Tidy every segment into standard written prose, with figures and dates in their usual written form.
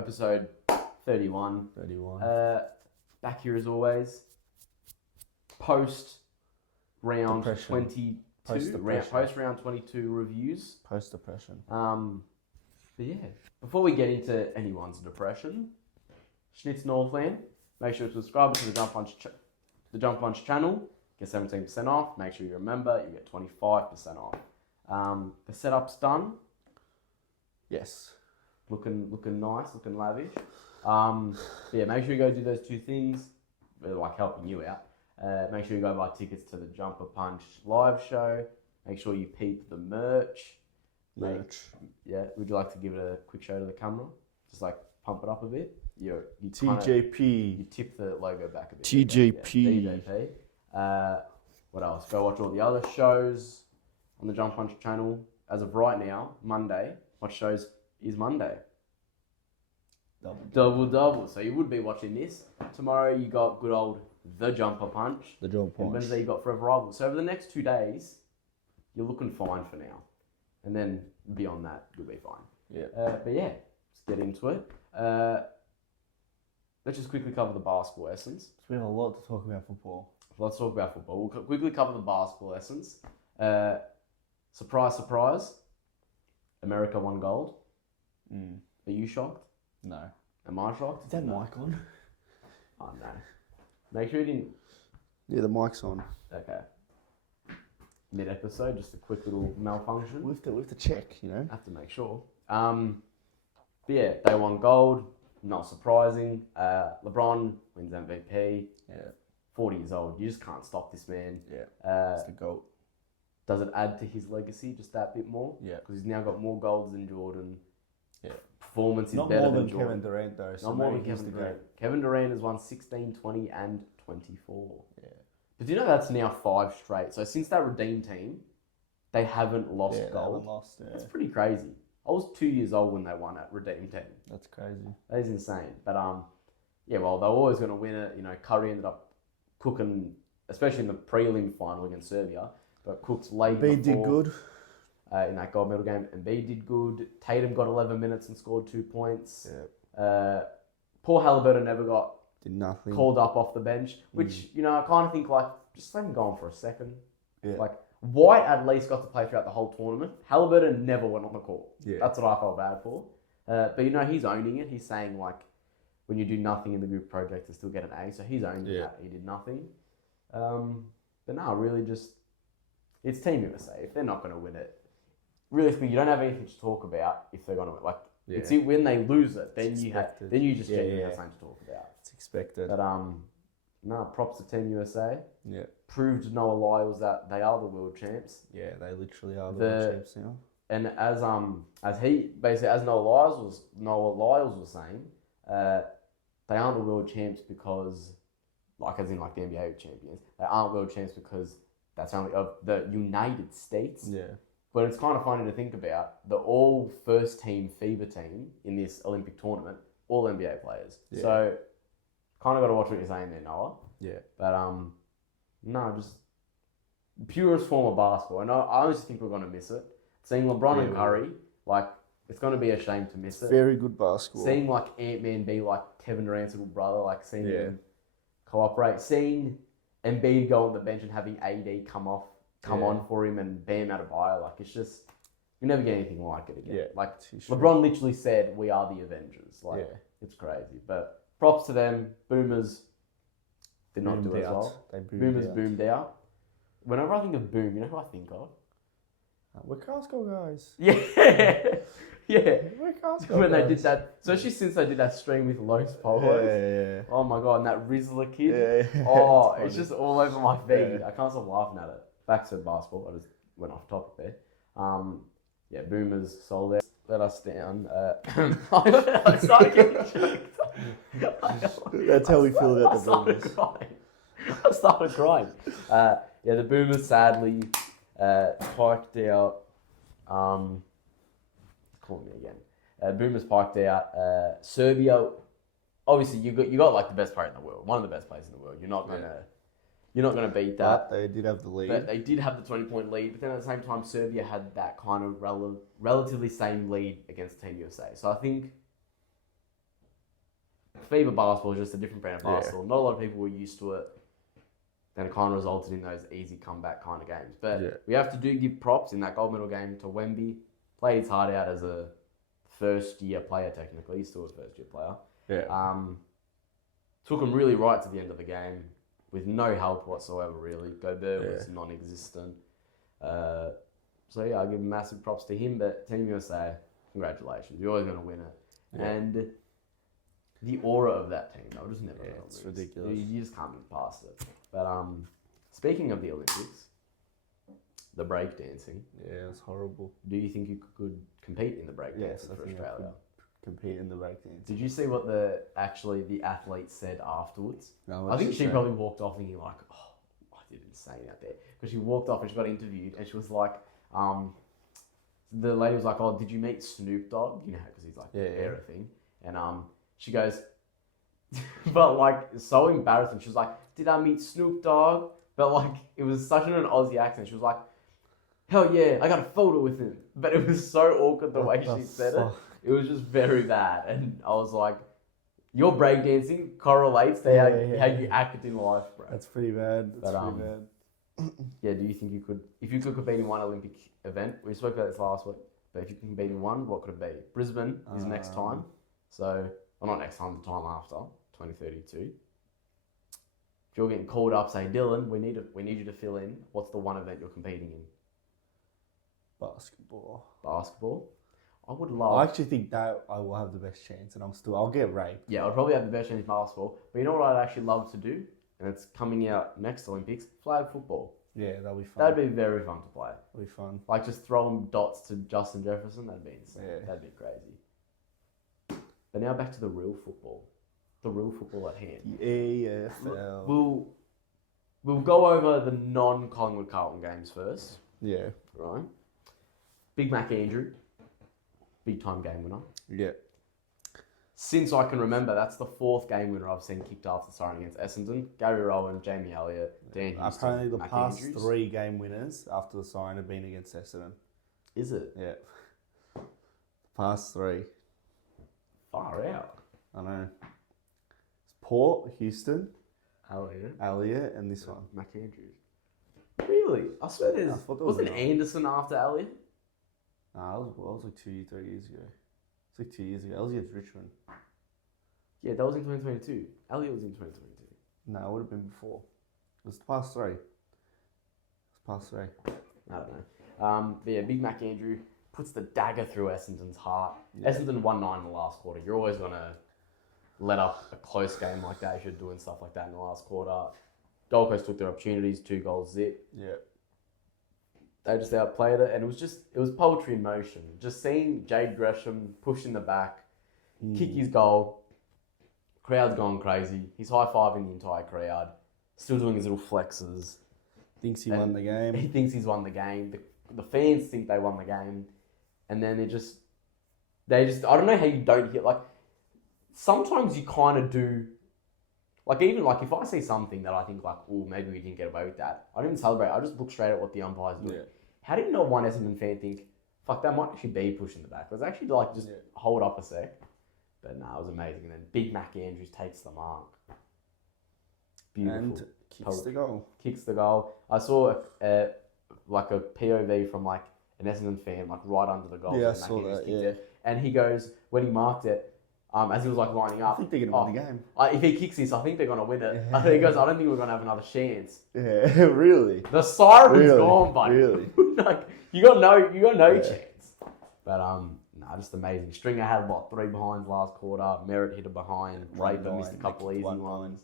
episode 31. 31. Back here as always. Post round Depression. 22. Post-depression. Post round 22 reviews. Post-depression. But yeah, before we get into anyone's depression, Schnitz Northland, make sure to subscribe to the Jump Punch channel. Get 17% off. Make sure you're a member. You get 25% off. The setup's done. Yes. Looking nice, looking lavish. But yeah, make sure you go do those two things. They're like helping you out. Make sure you go buy tickets to the Jumper Punch live show. Make sure you peep the merch. Yeah, would you like to give it a quick show to the camera? Just like pump it up a bit. You TJP. You tip the logo back a bit. TJP. Yeah, TJP. What else? Go watch all the other shows on the Jump Punch channel. As of right now, Monday. What shows is Monday? Double. So you would be watching this. Tomorrow you got good old The Jumper Punch. The Jumper Punch. And Wednesday you got Forever Rivals. So over the next 2 days, you're looking fine for now. And then beyond that, you'll be fine. Yeah. But yeah, let's get into it. Let's just quickly cover the basketball essence. We have a lot to talk about football. Let's talk about football. We'll quickly cover the basketball essence. Surprise, surprise. America won gold. Are you shocked? No. Am I shocked? Is that mic on? Oh, no. Make sure you didn't... Yeah, the mic's on. Okay. Mid-episode, just a quick little malfunction. We have to check, you know? Have to make sure. But yeah, they won gold. Not surprising. LeBron wins MVP. Yeah. 40 years old. You just can't stop this man. Yeah. It's the GOAT. Does it add to his legacy just that bit more? Yeah. Because he's now got more golds than Jordan. Yeah. Performance is Not better more than than Jordan. Kevin Durant, though. So Not more than maybe he's Kevin the Durant. GOAT. Kevin Durant has won 16, 20, and 24. Yeah. But do you know that's now 5 straight? So since that Redeem team, they haven't lost They gold. haven't lost, yeah. That's pretty crazy. I was 2 years old when they won at Redeem team. That's crazy. That is insane. But yeah, well, they were always going to win it. You know, Curry ended up cooking, especially in the prelim final against Serbia. But Cook's late B did good. In that gold medal game. And B did good. Tatum got 11 minutes and scored 2 points. Yeah. Poor Halliburton never got Did nothing. called up off the bench, which, you know, I kind of think, like, just let him go on for a second. Yeah. Like, White at least got to play throughout the whole tournament. Halliburton never went on the court. Yeah. That's what I felt bad for. But, you know, he's owning it. He's saying, like, when you do nothing in the group project, you still get an A. So he's owned that. He did nothing. But no, really just, it's Team USA. If they're not going to win it, realistically, you don't have anything to talk about if they're going to win. Like, it's it when they lose it, then you just genuinely have something to talk about. It's expected. But no, props to Team USA. Yeah. Proved Noah Lyles that they are the world champs. Yeah, they literally are the world champs now. And as Noah Lyles was saying, they aren't the world champs because, like, as in like the NBA champions, they aren't world champs because that's only of the United States. Yeah. But it's kind of funny to think about. The all first team FIBA team in this Olympic tournament, all NBA players. Yeah. So kind of got to watch what you're saying there, Noah. Yeah. But no, just purest form of basketball. And I honestly think we're going to miss it. Seeing LeBron and Curry, like, it's going to be a shame to miss it. Very good basketball. Seeing, like, Ant-Man be like Kevin Durant's little brother, like, seeing him cooperate. Seeing Embiid go on the bench and having AD come on for him and Bam Adebayo, like, it's just, you never get anything like it again. Yeah, like, LeBron literally said, "We are the Avengers." Like, it's crazy. But props to them. Boomers did not do as well. Boomers boomed out. Whenever I think of Boom, you know who I think of? We're Costco guys. Yeah. We're Costco When guys. they did that, especially since they did that stream with Los Polos. Yeah. Oh my god, and that Rizzler kid. Yeah. Oh, it's just all over my feed. I can't stop laughing at it. Back to basketball. I just went off topic there. Yeah, Boomers sold out. Let us down. I started getting choked. That's how we feel about the Boomers. I started crying. Yeah, the Boomers sadly piked out. Call me again. Boomers piked out. Serbia. Obviously, you got like the best player in the world, one of the best players in the world. You're not gonna beat that. But they did have the lead. But they did have the 20-point lead. But then at the same time, Serbia had that kind of relatively same lead against Team USA. So I think FIBA basketball is just a different brand of Yeah. basketball. Not a lot of people were used to it. Then it kind of resulted in those easy comeback kind of games. But we have to give props in that gold medal game to Wemby. Played his heart out as a first-year player, technically. He's still a first-year player. Yeah. Took him really right to the end of the game with no help whatsoever, really. Gobert was non-existent. So, yeah, I'll give massive props to him. But Team USA, congratulations. You're always going to win it. Yeah. And the aura of that team, they'll just never going to it's lose. ridiculous. You just can't get past it. But speaking of the Olympics, the breakdancing. Yeah, it's horrible. Do you think you could compete in the breakdancing Yes, I for think I Australia? compete in the breakdance. Did you see what the athlete said afterwards? No, I think she probably walked off thinking like, oh, I did insane out there. Because she walked off and she got interviewed and she was like, the lady was like, oh, did you meet Snoop Dogg? You know, because he's like everything. And she goes, but like, so embarrassing. She was like, did I meet Snoop Dogg? But like, it was such an Aussie accent. She was like, hell yeah, I got a photo with him. But it was so awkward the way she said it. It was just very bad. And I was like, your breakdancing correlates to how you acted in life, bro. That's pretty bad. That's pretty bad. Yeah, do you think you could, if you could compete in one Olympic event, we spoke about this last week, but if you can compete in one, what could it be? Brisbane is next time. So, well, not next time, the time after, 2032. If you're getting called up, say, Dylan, we need you to fill in. What's the one event you're competing in? Basketball. Basketball? I would love... I actually think that I will have the best chance, and I'll get raped. Yeah, I'd probably have the best chance in basketball. But you know what I'd actually love to do? And it's coming out next Olympics, flag football. Yeah, that'll be fun. That'd be very fun to play. That'll be fun. Like just throwing dots to Justin Jefferson, that'd be insane. Yeah. That'd be crazy. But now back to the real football. The real football at hand. The AFL. We'll go over the non-Collingwood Carlton games first. Yeah. Right. Big Mac Andrew. Big time game winner. Yeah. Since I can remember, that's the fourth game winner I've seen kicked after siren against Essendon. Gary Rowan, Jamie Elliott, Dan Houston. Apparently the Mac past Andrews. 3 game winners after the siren have been against Essendon. Is it? Yeah. Past 3. Far out. I know. It's Port, Houston, Elliott, and this one. Mac Andrews. Really? I swear I thought there wasn't was Anderson after Elliott? Nah, that was like 2, 3 years ago. It's like 2 years ago. That was against Richmond. Yeah, that was in 2022. Elliott was in 2022. No, it would have been before. It was the past 3. It's past 3. I don't know. But yeah, Big Mac Andrew puts the dagger through Essendon's heart. Yeah. Essendon won 9 in the last quarter. You're always going to let up a close game like that if you're doing stuff like that in the last quarter. Gold Coast took their opportunities, 2 goals zip. Yeah. They just outplayed it, and it was poetry in motion. Just seeing Jade Gresham push in the back, kick his goal, crowd's gone crazy. He's high-fiving the entire crowd, still doing his little flexes. Thinks he won the game. He thinks he's won the game. The fans think they won the game, and then they just I don't know how you don't hear, like, sometimes you kind of do, like, even, like, if I see something that I think, like, oh, maybe we didn't get away with that, I don't even celebrate. I just look straight at what the umpires do. Yeah. How did not one Essendon fan think, fuck, that might actually be pushing the back? Let's actually, like, just hold up a sec. But no, it was amazing. And then Big Mac Andrews takes the mark. Beautiful. And kicks the goal. Kicks the goal. I saw like a POV from like an Essendon fan, like right under the goal. Yeah, I saw that. Yeah. And he goes, when he marked it, as he was like lining up, I think they're gonna win the game. If he kicks this, I think they're gonna win it. He goes, I don't think we're gonna have another chance. Yeah, really. The siren's gone, buddy. Really. Like you got no chance. But just amazing. Stringer had what 3 behinds last quarter. Merritt hit a behind. Draper missed a couple easy ones.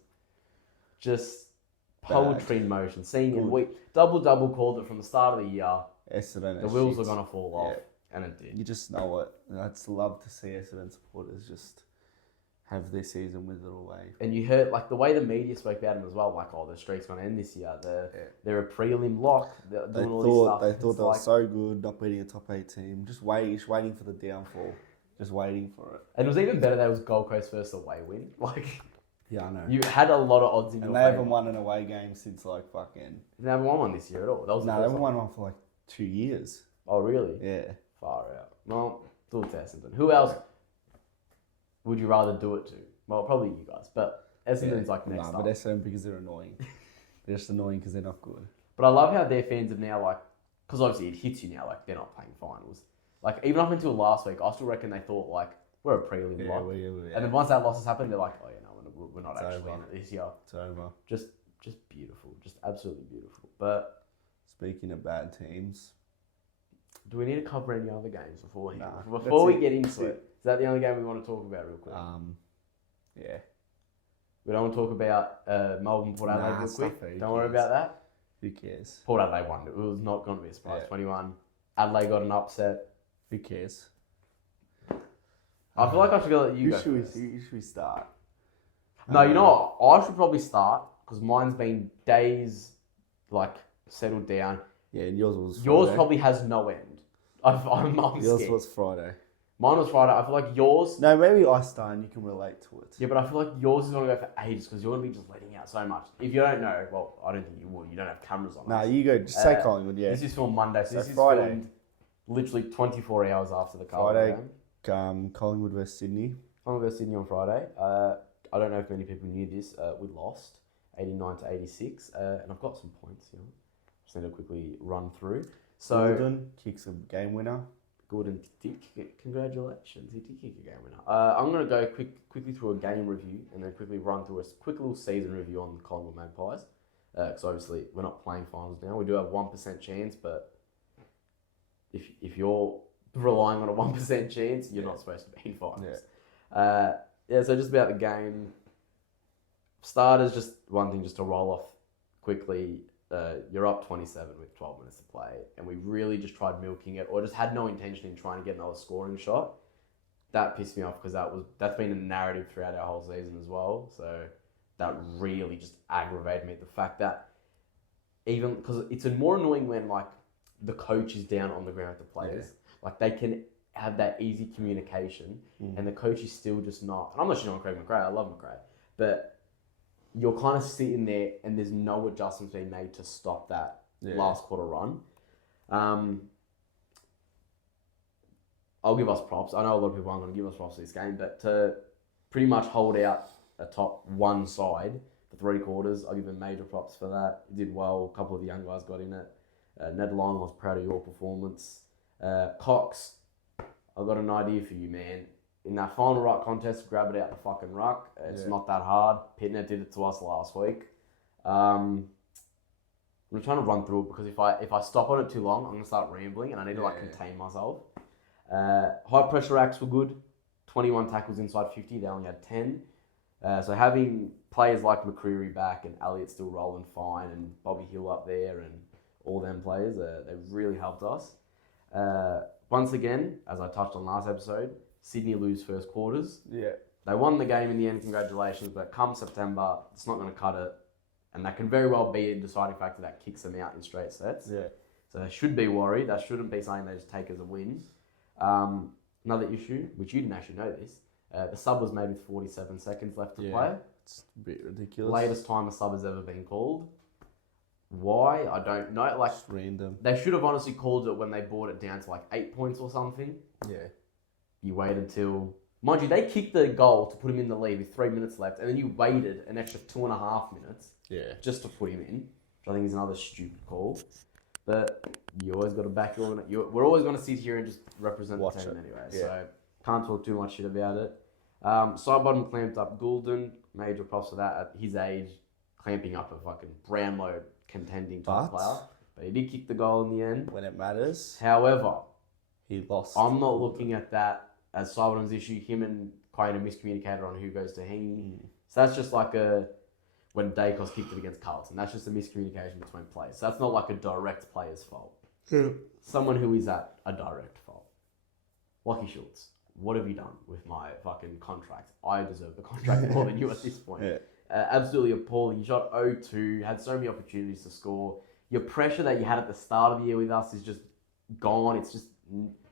Just poetry in motion. Seeing him, we double called it from the start of the year. Essendon. The wheels were gonna fall off, and it did. You just know it. I'd love to see Essendon supporters just have their season wither away. And you heard like the way the media spoke about him as well, like, oh, the streak's gonna end this year. They're a prelim lock. They thought they were so good, not beating a top 8 team, just waiting for the downfall, just waiting for it. And it was even better that it was Gold Coast first away win. Like, yeah, I know. You had a lot of odds in your favor. And they haven't won an away game since like fucking. They haven't won one this year at all. They haven't won one for like 2 years. Oh really? Yeah. Far out. Well, do it to Essendon. Who else would you rather do it to? Well, probably you guys, but Essendon's like next Nah, up. but Essendon because they're annoying. They're just annoying because they're not good. But I love how their fans have now, like, because obviously it hits you now, like, they're not playing finals. Like, even up until last week, I still reckon they thought, like, we're a prelim lot. And then once that loss has happened, they're like, oh, yeah, no, we're not It's actually over. in it this year. It's over. Just beautiful. Just absolutely beautiful. But Speaking of bad teams, do we need to cover any other games before Nah, we get into it? Is that the only game we want to talk about real quick? yeah. We don't want to talk about Melbourne Port Adelaide real quick. Don't worry about that. Who cares? Port Adelaide won. It was not going to be a surprise. Yeah. 21. Adelaide got an upset. Who cares? I feel like I should go. You go. Who should we start? No, you know what? I should probably start because mine's been days like settled down. Yeah, and yours was Friday. Yours probably has no end. I'm Yours scared. was Friday. Mine was Friday. I feel like yours. No, maybe I start and you can relate to it. Yeah, but I feel like yours is going to go for ages because you're going to be just letting out so much. If you don't know, well, I don't think you would. You don't have cameras on. Nah, you go. Just say Collingwood, yeah. This is filmed Monday, so this is Friday. filmed literally 24 hours after the Carlton game. Collingwood versus Sydney. Collingwood versus Sydney on Friday. I don't know if many people knew this. We lost 89 to 86, and I've got some points here. Just need to quickly run through. So Gordon kicks a game winner. Gordon did kick, congratulations, he did kick a game winner. I'm going to go quickly through a game review and then quickly run through a quick little season review on the Collingwood Magpies. Because obviously we're not playing finals now. We do have 1% chance, but if you're relying on a 1% chance, you're not supposed to be in finals. So just about the game. Starters, just one thing just to roll off quickly. You're up 27 with 12 minutes to play, and we really just tried milking it, or just had no intention in trying to get another scoring shot. That pissed me off because that's been a narrative throughout our whole season as well. So that really just aggravated me. The fact that even because it's more annoying when like the coach is down on the ground with the players, like they can have that easy communication, and the coach is still just not. And I'm not shitting on Craig McRae. I love McRae, but you're kind of sitting there and there's no adjustments being made to stop that last quarter run. I'll give us props. I know a lot of people aren't going to give us props for this game, but to pretty much hold out a top one side for 3 quarters, I'll give them major props for that. You did well. A couple of the young guys got in it. Ned Long, was proud of your performance. Cox, I've got an idea for you, man. In that final ruck contest, grab it out the fucking ruck. It's not that hard. Pitner did it to us last week. I'm trying to run through it because if I stop on it too long, I'm going to start rambling and I need to contain myself. High pressure acts were good. 21 tackles inside 50. They only had 10. So having players like McCreary back and Elliott still rolling fine and Bobby Hill up there and all them players, they really helped us. Once again, as I touched on last episode, Sydney lose first quarters. Yeah. They won the game in the end, congratulations, but come September, it's not going to cut it. And that can very well be a deciding factor that kicks them out in straight sets. Yeah. So they should be worried. That shouldn't be something they just take as a win. Another issue, which you didn't actually know this, the sub was made with 47 seconds left to play. It's a bit ridiculous. Latest time a sub has ever been called. Why? I don't know. Like, just random. They should have honestly called it when they brought it down to like 8 points or something. Yeah. You waited till... Mind you, they kicked the goal to put him in the lead with 3 minutes left, and then you waited an extra 2.5 minutes just to put him in, which I think is another stupid call. But you always got to back your... We're always going to sit here and just represent the team anyway, so can't talk too much shit about it. Side bottom clamped up Goulden, major props for that at his age, clamping up a fucking Brownlow contending top player. But he did kick the goal in the end. When it matters. However, he lost. I'm not looking at that as Side issue. Him and Quayne miscommunicated on who goes to Heaney. So that's just like when Dacos kicked it against Carlton. That's just a miscommunication between players. So that's not like a direct player's fault. Someone who is at a direct fault. Lachie Schultz, what have you done with my fucking contract? I deserve the contract more than you at this point. Absolutely appalling. You shot 0-2, had so many opportunities to score. Your pressure that you had at the start of the year with us is just gone. It's just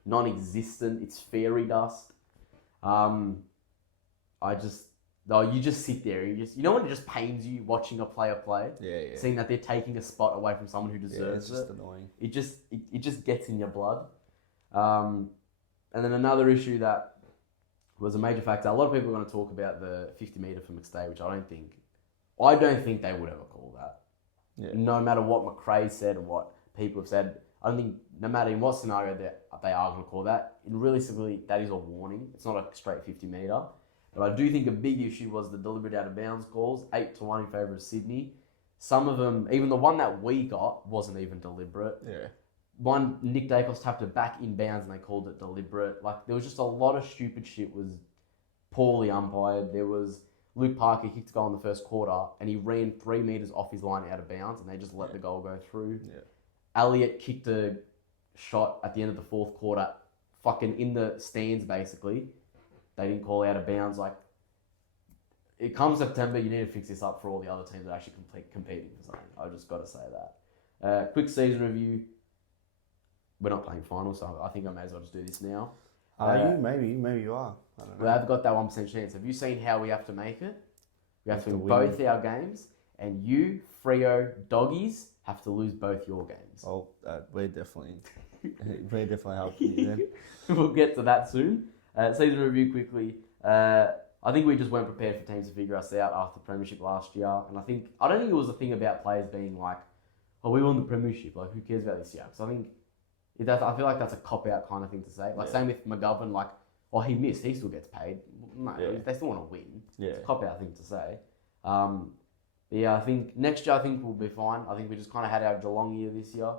non-existent. It's fairy dust. You just sit there. You know when it just pains you watching a player play? Yeah. Seeing that they're taking a spot away from someone who deserves it's just annoying. It just gets in your blood. And then another issue that was a major factor. A lot of people are going to talk about the 50 metre for McStay, which I don't think they would ever call that. Yeah. No matter what McRae said and what people have said, I don't think, no matter in what scenario they are going to call that, and realistically, that is a warning. It's not a straight 50 metre. But I do think a big issue was the deliberate out of bounds calls, 8-1 in favour of Sydney. Some of them, even the one that we got, wasn't even deliberate. Yeah. One, Nick Dacos tapped it back in bounds and they called it deliberate. Like, there was just a lot of stupid shit was poorly umpired. There was Luke Parker kicked a goal in the first quarter and he ran 3 metres off his line out of bounds and they just let the goal go through. Yeah. Elliott kicked a shot at the end of the fourth quarter, fucking in the stands basically. They didn't call out of bounds. Like, it comes September, you need to fix this up for all the other teams that are actually competing for something. I just got to say that. Quick season review. We're not playing finals, so I think I may as well just do this now. Are you? Maybe you are. I don't know. We have got that 1% chance. Have you seen how we have to make it? We have to win both our games, and you, Freo, doggies, have to lose both your games. Oh, we're definitely helping you then. We'll get to that soon. Season review quickly. I think we just weren't prepared for teams to figure us out after the Premiership last year, and I don't think it was a thing about players being like, "Oh, we won the Premiership. Like, who cares about this year?" Because I feel like that's a cop-out kind of thing to say. Like, same with McGovern, like, oh, he missed, he still gets paid. No, they still want to win. Yeah. It's a cop-out thing to say. I think next year, we'll be fine. I think we just kind of had our Geelong year this year.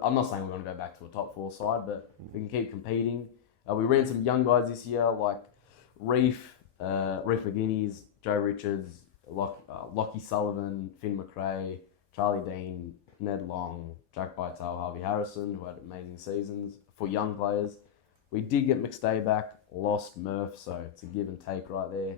I'm not saying we're going to go back to a top 4 side, but we can keep competing. We ran some young guys this year, like Reef McGuinness, Joe Richards, Lockie Sullivan, Finn McRae, Charlie Dean, Ned Long, Jack Bytel, Harvey Harrison, who had amazing seasons for young players. We did get McStay back, lost Murph, so it's a give and take right there.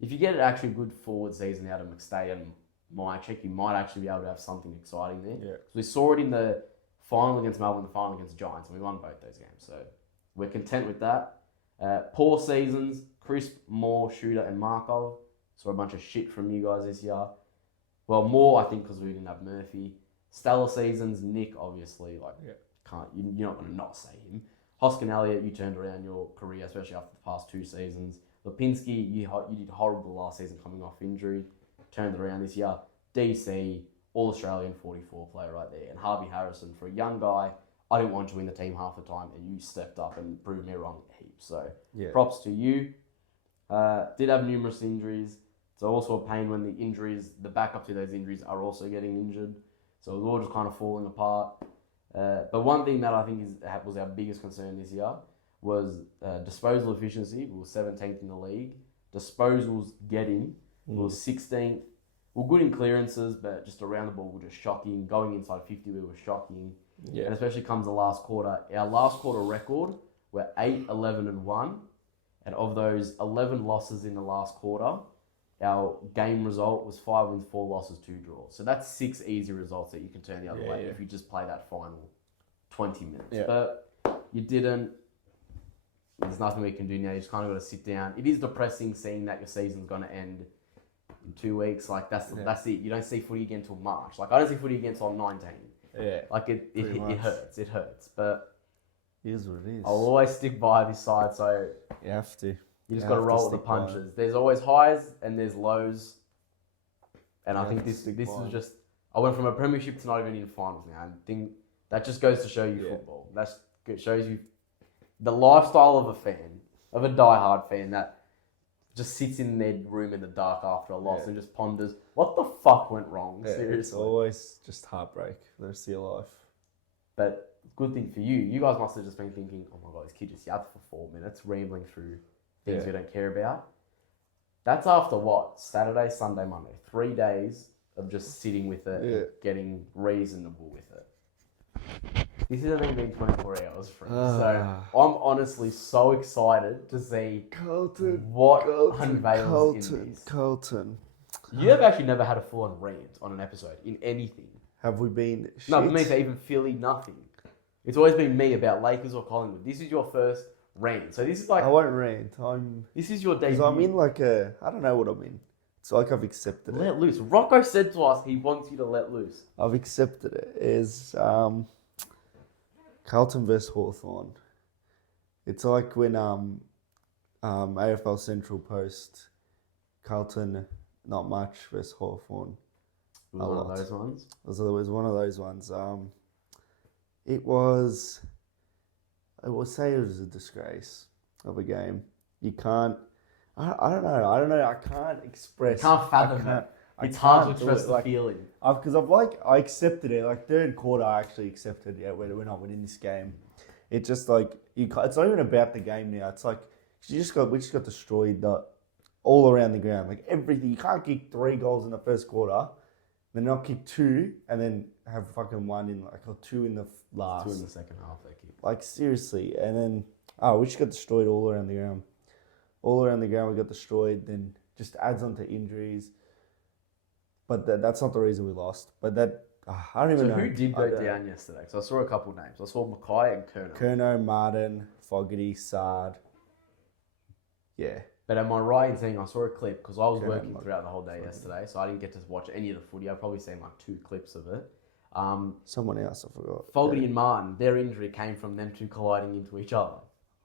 If you get an actually good forward season out of McStay and Mychek, you might actually be able to have something exciting there. Yeah. So we saw it in the final against Melbourne, the final against Giants, and we won both those games. So we're content with that. Poor seasons, Crisp, Moore, Shooter, and Markov. Saw a bunch of shit from you guys this year. Well, Moore, I think, because we didn't have Murphy. Stellar seasons, Nick, obviously, you're not going to not say him. Hoskin Elliott, you turned around your career, especially after the past 2 seasons. Lipinski, you did horrible last season coming off injury. Turned it around this year. DC, All-Australian 44 player right there. And Harvey Harrison, for a young guy, I didn't want you in the team half the time, and you stepped up and proved me wrong heaps. So, props to you. Did have numerous injuries. It's also a pain when the backup to those injuries are also getting injured. So it was all just kind of falling apart. But one thing that I think was our biggest concern this year was disposal efficiency. We were 17th in the league. Disposals getting, we were 16th. We were good in clearances, but just around the ball, we were just shocking. Going inside 50, we were shocking. Yeah. And especially comes the last quarter. Our last quarter record, we're 8-11-1. And of those 11 losses in the last quarter, our game result was 5 wins, 4 losses, 2 draws. So that's 6 easy results that you can turn the other way if you just play that final 20 minutes. Yeah. But you didn't. There's nothing we can do now. You just kind of got to sit down. It is depressing seeing that your season's going to end in 2 weeks. Like, that's it. You don't see footy again until March. Like, I don't see footy again until I'm 19. Yeah. Like, it hurts. It hurts. But it is what it is. I'll always stick by this side. So you have to. You just got to roll with the punches. There's always highs and there's lows. And I think this is just... I went from a premiership to not even in finals now. And I think that just goes to show you football. It shows you the lifestyle of a fan, of a diehard fan that just sits in their room in the dark after a loss and just ponders, what the fuck went wrong? Seriously. It's always just heartbreak for the rest of your life. But good thing for you. You guys must have just been thinking, oh my God, this kid just yapped for 4 minutes, rambling through things we don't care about. That's after what? Saturday, Sunday, Monday. 3 days of just sitting with it, getting reasonable with it. This hasn't even been 24 hours, friends. So I'm honestly so excited to see what unveils in this. Carlton. You have actually never had a full-on rant on an episode in anything. Have we been shit? No, but me, so even Philly, nothing. It's always been me about Lakers or Collingwood. This is your first rant. So this is like... I won't rant. This is your debut. Because I'm in like a... I don't know what I'm in. It's like I've accepted it. Let loose. Rocco said to us he wants you to let loose. I've accepted it. Is Carlton versus Hawthorn. It's like when AFL Central Post, Carlton, not much versus Hawthorn. It was one of those ones. It was one of those ones. It was, I would say it was a disgrace of a game. You can't, I don't know, I can't express. You can't fathom it. It's hard to express the feeling. Because I accepted it. Like third quarter, I actually accepted. Yeah, we're not winning this game. It's just like it's not even about the game now. It's like we just got destroyed all around the ground. Like everything. You can't kick 3 goals in the first quarter, then not kick 2, and then have fucking 1 in or 2 in the last. 2 in the second half they kicked. Like seriously, and then we just got destroyed all around the ground. All around the ground we got destroyed. Then just adds on to injuries. But that's not the reason we lost. But I don't even know. So who did go down yesterday? So I saw a couple names. I saw Mackay and Kerno. Kerno, Martin, Fogarty, Sard. Yeah. But am I right in saying I saw a clip, because I was working throughout the whole day yesterday, so I didn't get to watch any of the footy. I've probably seen like 2 clips of it. Someone else, I forgot. Fogarty and Martin, their injury came from them 2 colliding into each other.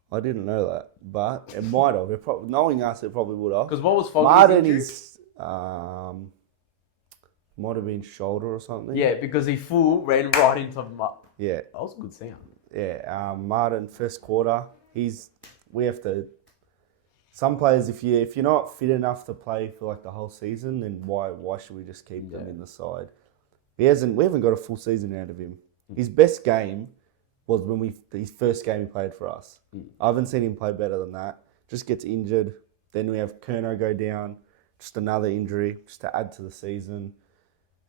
I didn't know that, but it might have. Knowing us, it probably would have. Because what was Fogarty's Martin injury? is... might have been shoulder or something. Yeah, because he ran right into him up. Yeah. That was a good sound. Yeah, Martin, first quarter, we have to... Some players, if you're not fit enough to play for like the whole season, then why should we just keep them in the side? We haven't got a full season out of him. His best game was his first game he played for us. I haven't seen him play better than that. Just gets injured. Then we have Kerno go down. Just another injury, just to add to the season.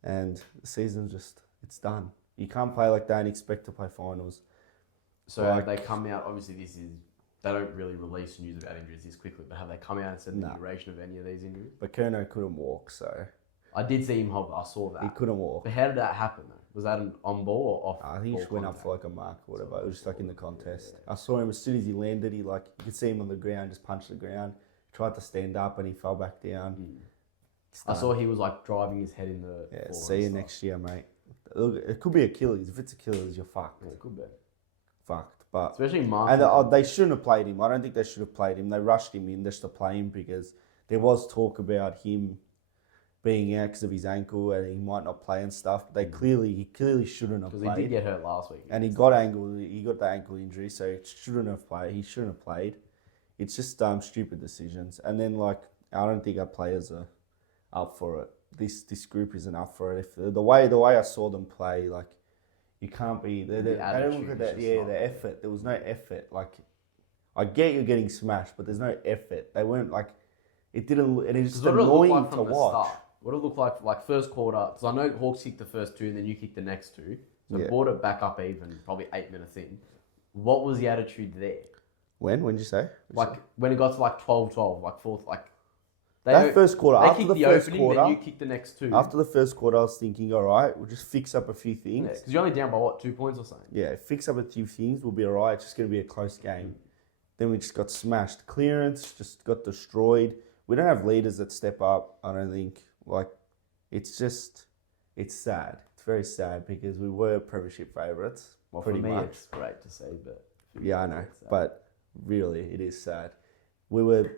And the season's it's done. You can't play like that and expect to play finals. So have they come out, obviously they don't really release news about injuries this quickly, but have they come out and said the duration of any of these injuries? But Kerno couldn't walk, so... I did see him hobble, I saw that. He couldn't walk. But how did that happen though? Was that an on ball or off? I think he just went up for like a mark or whatever. It was just like in the contest. I saw him as soon as he landed, you could see him on the ground, just punched the ground. Tried to stand up and he fell back down. I saw he was like driving his head in the floor. See you next year, mate. Look, it could be Achilles. If it's Achilles, you're fucked. Yeah, it could be. Fucked. But especially Martin. And they shouldn't have played him. I don't think they should have played him. They rushed him in just to play him because there was talk about him being out because of his ankle and he might not play and stuff. But he clearly shouldn't have played. Because he did get hurt last week. And he got the ankle injury, so he shouldn't have played. He shouldn't have played. It's just stupid decisions. And then I don't think our players are up for it. This group isn't up for it. If the way I saw them play, you can't be. They don't look at that. Yeah, the effort. There was no effort. I get you're getting smashed, but there's no effort. They weren't it didn't. It is just annoying to watch. What it looked like first quarter, because I know Hawks kicked the first 2 and then you kicked the next 2. So it brought it back up even, probably 8 minutes in. What was the attitude there? When did you say? When it got to 12-12, fourth, first quarter, they after kicked the the first opening, quarter, then you kicked the next 2. After the first quarter, I was thinking, all right, we'll just fix up a few things. Because you're only down by 2 points or something? Yeah, fix up a few things, we'll be all right. It's just going to be a close game. Then we just got smashed. Clearance just got destroyed. We don't have leaders that step up, I don't think. It's sad. It's very sad because we were premiership favourites. Well, pretty for me, much. it's great to see, but... Yeah, I know. But really, it is sad. We were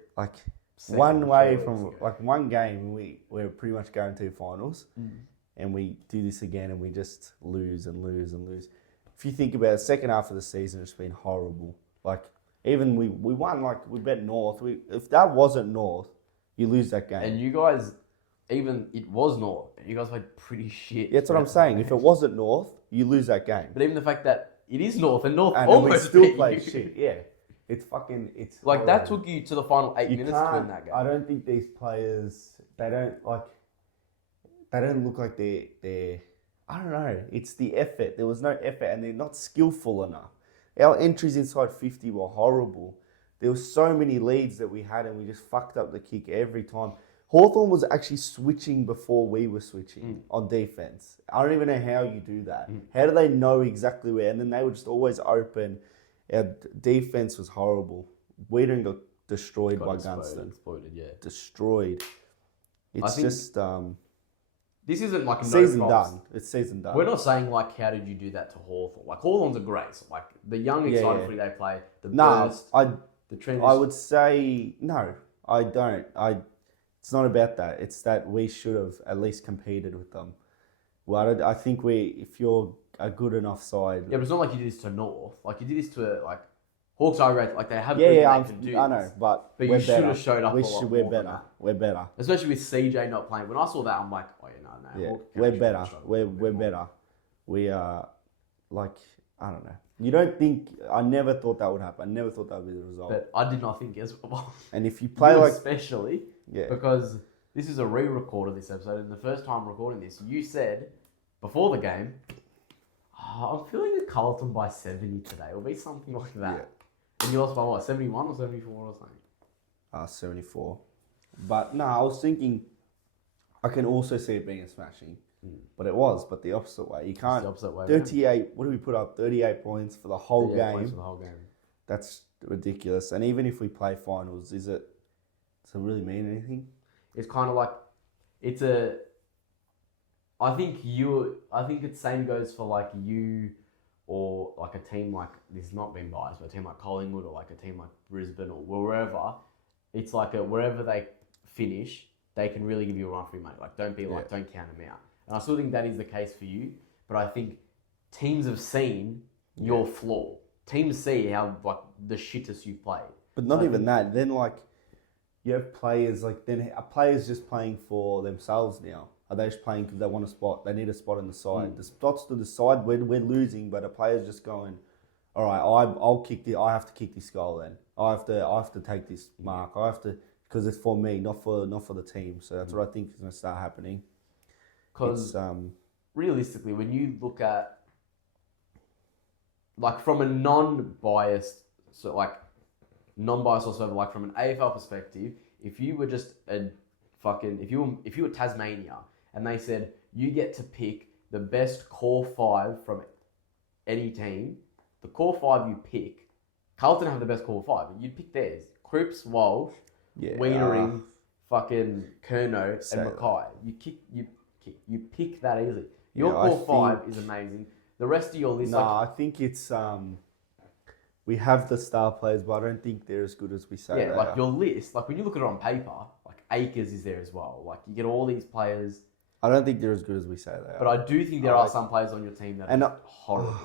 one way from one game, we're pretty much guaranteed finals, and we do this again, and we just lose and lose and lose. If you think about it, the second half of the season, it's been horrible. Even we won, we bet North. If that wasn't North, you lose that game. And you guys, it was North, and you guys played pretty shit. Yeah, that's what I'm saying. If it wasn't North, you lose that game. But even the fact that it is North, and North and almost we still play shit. Yeah. It's horrible. That took you to the final 8 minutes to win that game. I don't think these players, they don't look like they're I don't know. It's the effort. There was no effort and they're not skillful enough. Our entries inside 50 were horrible. There were so many leads that we had and we just fucked up the kick every time. Hawthorn was actually switching before we were switching on defense. I don't even know how you do that. How do they know exactly where? And then they were just always open. Our defense was horrible. Weedon got destroyed by Gunston. Exploited, yeah. Destroyed. It's just... this isn't like a season done. It's season done. We're not saying how did you do that to Hawthorn? Hawthorns are great. The young exciting footy they play, the burst. The trend I is would say no. I don't. It's not about that. It's that we should have at least competed with them. Well, I think if you're a good enough side. yeah, but it's not like you did this to North. Like you did this to like Hawks are great. Like they have Yeah, proven yeah, they can do I this. know, but But we're you should better. have showed up a lot We're more better. than that. We're better. Especially with CJ not playing. When I saw that, I'm like, oh yeah, no. Yeah, Hawks we're should better. have struggled a We're bit more. better. We are like I don't know. You don't think? I never thought that would happen. I never thought that would be the result. But I did not think as well. And if you play You like especially yeah, because this is a re-record of this episode, and the first time recording this, you said before the game, I'm feeling a Carlton by 70 today. It'll be something like that. Yeah. And you lost by what, 71 or 74 or something? 74. But no, I was thinking I can also see it being a smashing. But it was, but the opposite way. You can't. The opposite way. 38. What do we put up? 38 points for the whole game. For the whole game. That's ridiculous. And even if we play finals, does it really mean anything? It's kind of like I think it's same goes for like you or like a team like this is not being biased, but a team like Collingwood or like a team like Brisbane or wherever. It's like wherever they finish, they can really give you a run for your money. Like don't count them out. And I still think that is the case for you, but I think teams have seen your flaw. Teams see how like the shittest you played. But not even that. Then like you have players are players just playing for themselves now? Are they just playing because they want a spot? They need a spot on the side. The spots to the side, we're losing, but a player's just going, all right, I have to kick this goal then. I have to take this mark. I have to because it's for me, not for the team. So that's what I think is going to start happening. Because realistically, when you look at like from a non-biased also like from an AFL perspective, if you were just if you were Tasmania and they said you get to pick the best core 5 from any team, the core 5 you pick, Carlton have the best core 5, you'd pick theirs. Cripps, Walsh, Wienering, fucking Curnow, and Mackay. You pick that easily. Your core 5 is amazing. The rest of your list, I think it's we have the star players, but I don't think they're as good as we say. Yeah, like your list, like when you look at it on paper, like Akers is there as well. Like you get all these players. I don't think they're as good as we say they are. But I do think there are some players on your team that are horrible.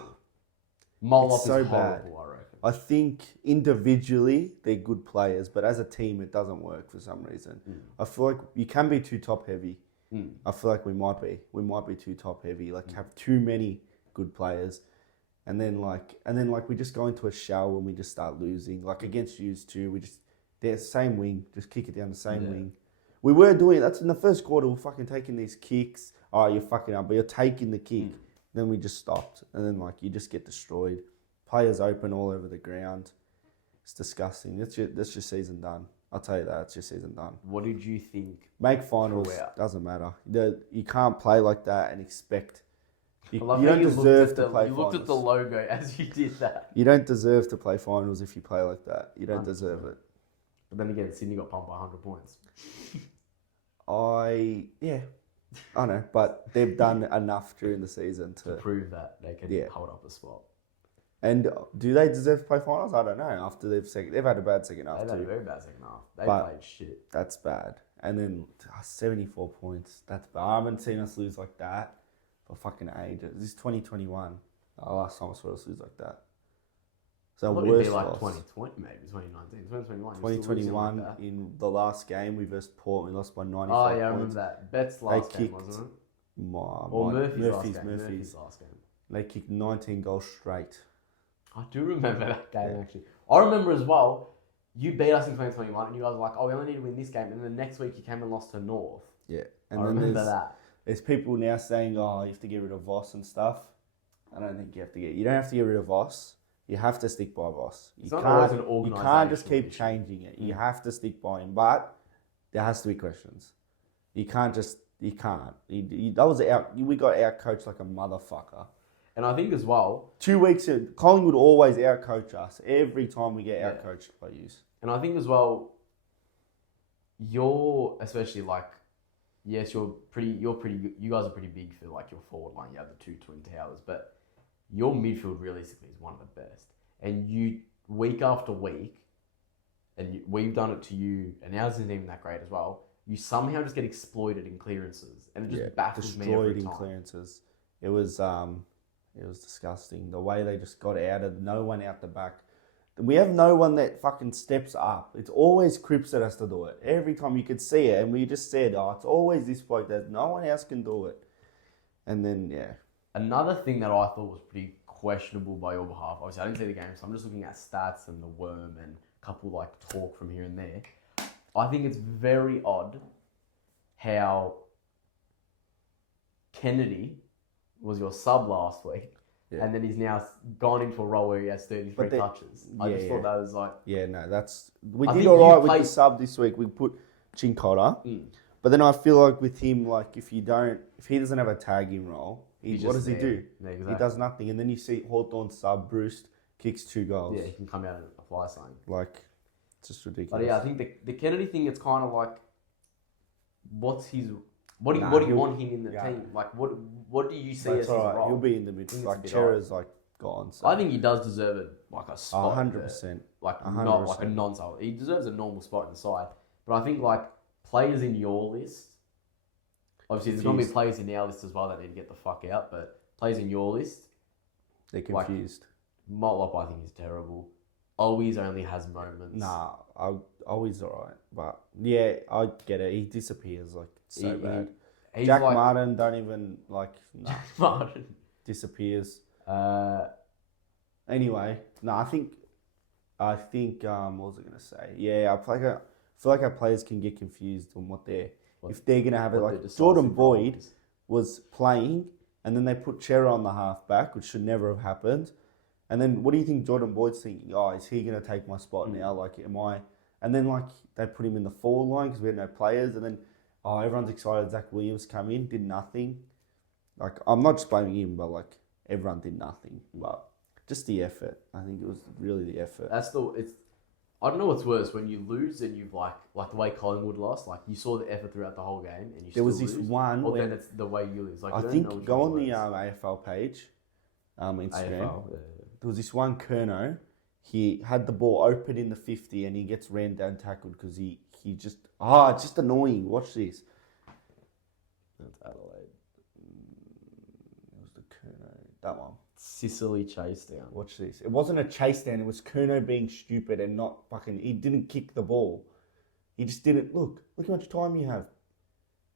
Moloch is horrible, bad. I reckon. I think individually they're good players, but as a team it doesn't work for some reason. I feel like you can be too top heavy. I feel like we might be too top heavy. Like have too many good players, and then we just go into a shell when we just start losing. Like against yous too, they're same wing, just kick it down the same wing. We were doing that's in the first quarter. We're fucking taking these kicks. Oh, you're fucking up, but you're taking the kick. Then we just stopped, and then like you just get destroyed. Players open all over the ground. It's disgusting. That's your season done. I'll tell you that. It's your season done. What did you think? Make finals. Doesn't matter. You can't play like that and expect. You don't deserve to play finals. You looked at the logo as you did that. You don't deserve to play finals if you play like that. You don't deserve it. But then again, Sydney got pumped by 100 points. I know, but they've done enough during the season to prove that they can hold up a spot. And do they deserve to play finals? I don't know. After they've had a bad second half. They've had a very bad second half. They played shit. That's bad. And then 74 points. That's bad. I haven't seen us lose like that for fucking ages. This is 2021. Last time I saw us lose like that. So it would be like 2020 maybe, 2019, 2021. 2021 in the last game we versed Port, we lost by 95 points. Oh yeah, I remember that. Bet's last game, wasn't it? Murphy's last game. They kicked 19 goals straight. I do remember that game actually. I remember as well, you beat us in 2021 and you guys were like, oh, we only need to win this game. And then the next week you came and lost to North. Yeah. And I remember that. There's people now saying, oh, you have to get rid of Voss and stuff. I don't think you don't have to get rid of Voss. You have to stick by Voss. You can't just keep changing it. You have to stick by him. But there has to be questions. You can't. We got out-coached like a motherfucker. And I think as well... 2 weeks in, Collingwood always out-coach us. Every time we get out-coached by yous. And I think as well, you're especially like... Yes, you're pretty good. You guys are pretty big for like your forward line. You have the 2 twin towers. But your midfield realistically is one of the best. And you, week after week, and we've done it to you, and ours isn't even that great as well, you somehow just get exploited in clearances, and it just baffles me every destroyed in time. clearances. It was disgusting. The way they just got out of no one out the back. We have no one that fucking steps up. It's always Cripps that has to do it. Every time you could see it, and we just said, oh, it's always this bloke that no one else can do it. And then, yeah. Another thing that I thought was pretty questionable by your behalf, obviously I didn't see the game, so I'm just looking at stats and the worm and a couple like talk from here and there. I think it's very odd how Kennedy was your sub last week, and then he's now gone into a role where he has 33 touches. I just thought that was like... Yeah, no, we did all right with the sub this week. We put Chincotta. But then I feel like with him, like if he doesn't have a tagging role, what does he do? Yeah, exactly. He does nothing. And then you see Hawthorn sub, Bruce kicks 2 goals. Yeah, he can come out and apply something. Like, it's just ridiculous. But yeah, I think the Kennedy thing, it's kind of like, what do you want him in the team? Like, what do you see as his role? He'll be in the mid. Like, Chera's like gone. So. I think he does deserve a spot. 100%. Like, 100%. Not like a non-sub. He deserves a normal spot in the side. But I think, like, players in your list, obviously there's going to be players in our list as well that need to get the fuck out, but players in your list, they're confused. Like, Motlop, I think he's terrible. Always only has moments. Nah, always alright. But yeah, I get it. He disappears like so bad. Jack like, Martin don't even like. Nah, Martin disappears. Anyway, no, I think. What was I gonna say? Yeah, I feel like our players can get confused on what they're. If they're gonna have it like Jordan Boyd was playing, and then they put Chera on the halfback, which should never have happened. And then what do you think Jordan Boyd's thinking? Oh, is he going to take my spot now? Like, am I? And then, like, they put him in the forward line because we had no players. And then, everyone's excited Zach Williams come in, did nothing. Like, I'm not just blaming him, but, like, everyone did nothing. But just the effort. I think it was really the effort. I don't know what's worse, when you lose and you've, like the way Collingwood lost, like, you saw the effort throughout the whole game and you there was this lose, one or then it's the way you lose. Like, I think, go on the AFL page, Instagram. AFL, yeah. There was this one Kerno, he had the ball open in the 50 and he gets ran down tackled because he just... it's just annoying. Watch this. That's Adelaide. It was the Kerno. That one. Sicily chase down. Watch this. It wasn't a chase down. It was Kerno being stupid and not fucking... He didn't kick the ball. He just didn't... Look how much time you have.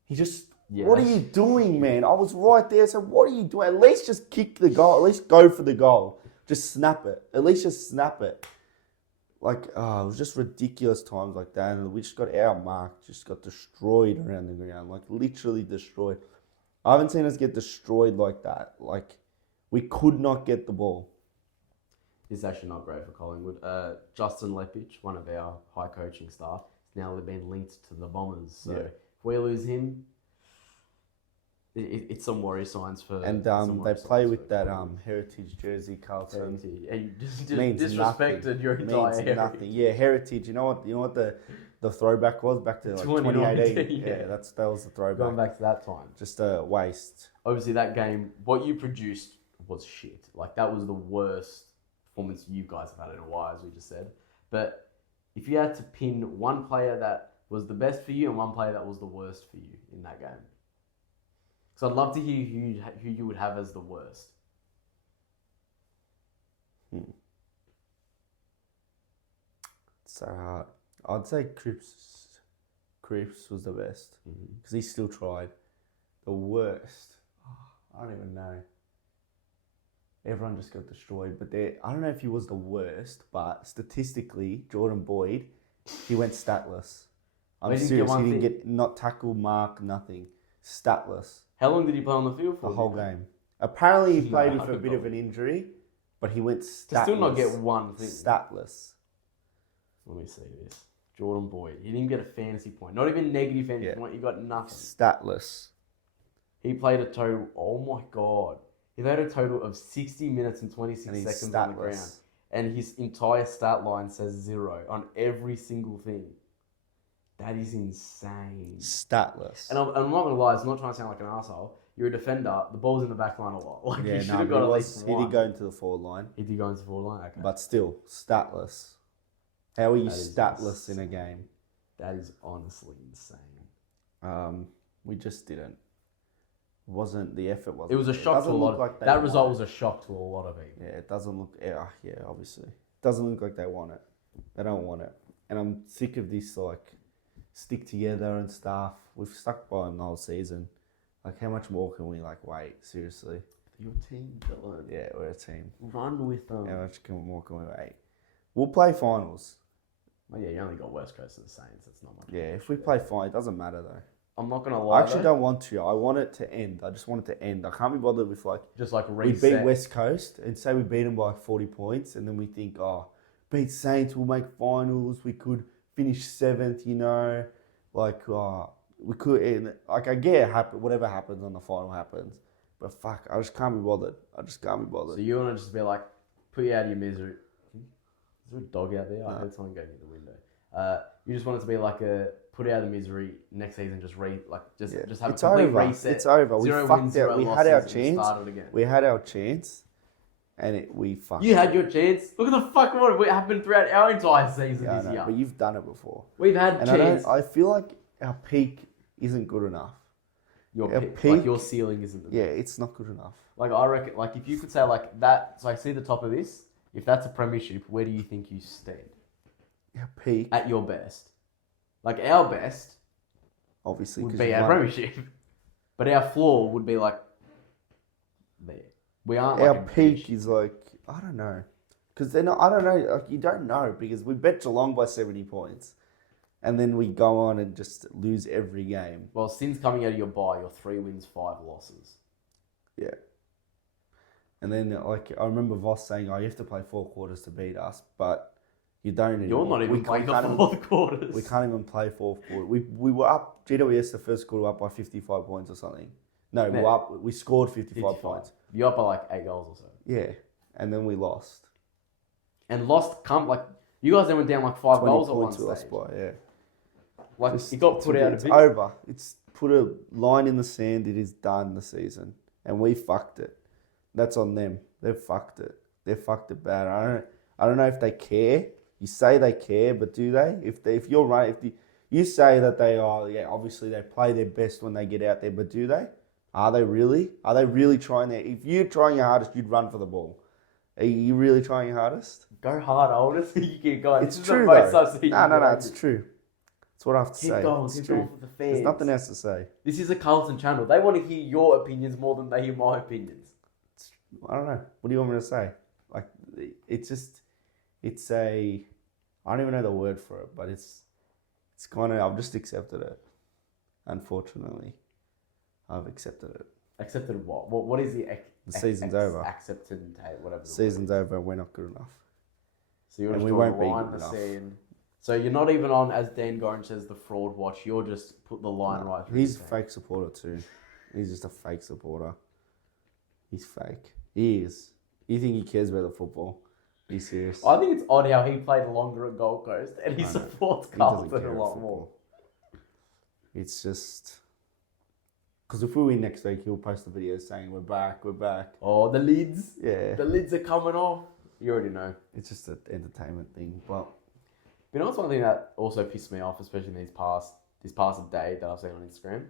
He just... Yeah, what are you doing, man? I was right there. So what are you doing? At least just kick the goal. At least go for the goal. Just snap it. At least just snap it. Like, it was just ridiculous times like that. And we just got our mark, just got destroyed around the ground. Like, literally destroyed. I haven't seen us get destroyed like that. Like, we could not get the ball. It's actually not great for Collingwood. Justin Lepich, one of our high coaching staff, has now been linked to the Bombers. So if we lose him, it's some worry signs for... And they play with that heritage jersey, Carlton. And you just disrespected your entire heritage. Nothing. Yeah, heritage. You know what the throwback was back to like 2018? Yeah, that was the throwback. Going back to that time. Just a waste. Obviously, that game, what you produced was shit. Like, that was the worst performance you guys have had in a while, as we just said. But if you had to pin one player that was the best for you and one player that was the worst for you in that game, because I'd love to hear who you would have as the worst. So hard. I'd say Cripps was the best because he still tried. The worst, I don't even know. Everyone just got destroyed. But I don't know if he was the worst, but statistically, Jordan Boyd, he went statless. I'm serious. He didn't get not tackle, mark, nothing. Statless. How long did he play on the field for? The whole game. Apparently, he played with a bit of an injury, but he went statless. To still not get one thing. Statless. Let me see this. Jordan Boyd. He didn't get a fantasy point. Not even negative fantasy point. He got nothing. Statless. He played a total... Oh, my God. He played a total of 60 minutes and 26 seconds on the ground. And his entire stat line says 0 on every single thing. That is insane. Statless. And I'm not going to lie, it's not trying to sound like an asshole. You're a defender, the ball's in the back line a lot. Like, you should have got at least one. He did go into the forward line. He did go into the forward line, okay. But still, statless. How are you That is statless in a game? That is honestly insane. We just didn't. Wasn't the effort wasn't. It was a shock to a lot. That result was a shock to a lot of people. Yeah, it doesn't look. Yeah, obviously, it doesn't look like they want it. They don't want it, and I'm sick of this like stick together and stuff. We've stuck by them the whole season. Like, how much more can we like wait? Seriously. Your team, Dylan. Yeah, we're a team. Run with them. How much more can we wait? We'll play finals. Well, yeah, you only got West Coast and the Saints. That's not much. Yeah, if we play final, it doesn't matter though. I'm not gonna lie. I actually don't want to. I want it to end. I just want it to end. I can't be bothered with like just like reset. We beat West Coast and say we beat them by like 40 points, and then we think, oh, beat Saints, we'll make finals. We could finish 7th. You know, like we could. And, like I get it, whatever happens on the final happens, but fuck, I just can't be bothered. So you want to just be like, put you out of your misery. Is there a dog out there? I heard someone go near the window. You just want it to be like put out of the misery next season. Just have a complete reset. It's over. We fucked it. We had our chance. We had our chance, and we fucked. You had your chance. Look at the fuck what happened throughout our entire season this year. But you've done it before. We've had chance. I feel like our peak isn't good enough. Your peak, like your ceiling isn't good enough. It's not good enough. Like I reckon, like if you could say like that. So I see the top of this. If that's a premiership, where do you think you stand? Our peak at your best. Like our best, obviously, would be our premiership, but our floor would be like there. We aren't. Our peak is like I don't know, because they're not. I don't know. Like you don't know because we bet Geelong by 70 points, and then we go on and just lose every game. Well, since coming out of your bye, you're 3 wins, 5 losses. Yeah. And then like I remember Voss saying, "Oh, you have to play 4 quarters to beat us," but you don't anymore. You're not even playing the 4th quarters. We can't even play 4th quarter. We were up, GWS the first quarter up by 55 points or something. No, we scored 55 points. You're up by like 8 goals or so. Yeah, and then we lost. And lost, you guys then went down like 5 goals at one stage. Lost by, yeah. Like, it got put out of it. It's over. It's put a line in the sand. It is done the season. And we fucked it. That's on them. They've fucked it. They fucked it bad. I don't know if they care. You say they care, but do they? If you're right, you say that they are, obviously they play their best when they get out there, but do they? Are they really? Are they really trying their... If you're trying your hardest, you'd run for the ball. Are you really trying your hardest? Go hard, I want to see you keep going. It's true, though. No, it's true. That's what I have to say. Keep going for the fans. There's nothing else to say. This is a Carlton channel. They want to hear your opinions more than they hear my opinions. I don't know. What do you want me to say? Like, I don't even know the word for it, but it's kind of, I've just accepted it. Unfortunately, I've accepted it. Accepted what? What is the season's over. Accepted, whatever. The season's over. We're not good enough. So you're just drawing a line in the sand. So you're not even on, as Dan Gorringe says, the fraud watch. You're just put the line right through. He's a fake supporter too. He's just a fake supporter. He's fake. He is. You think he cares about the football? Are you serious? I think it's odd how he played longer at Gold Coast and he supports Carlton a lot more. It's just... Because if we win next week, he'll post a video saying, we're back. Oh, the lids. Yeah. The lids are coming off. You already know. It's just an entertainment thing. But you know what's one thing that also pissed me off, especially in this past day that I've seen on Instagram?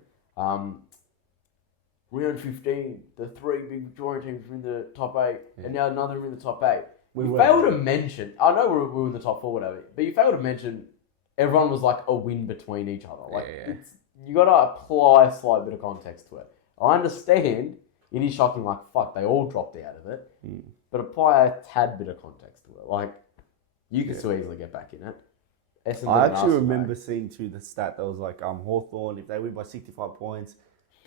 Round 15, the 3 big Victorian teams were in the top 8, and now another in the top 8. We failed to mention, I know we were in the top 4, whatever, but you failed to mention everyone was like a win between each other. Like, you got to apply a slight bit of context to it. I understand it is shocking, like, fuck, they all dropped out of it, but apply a tad bit of context to it. Like, you could still easily get back in it. I actually remember seeing too the stat that was like, Hawthorn, if they win by 65 points,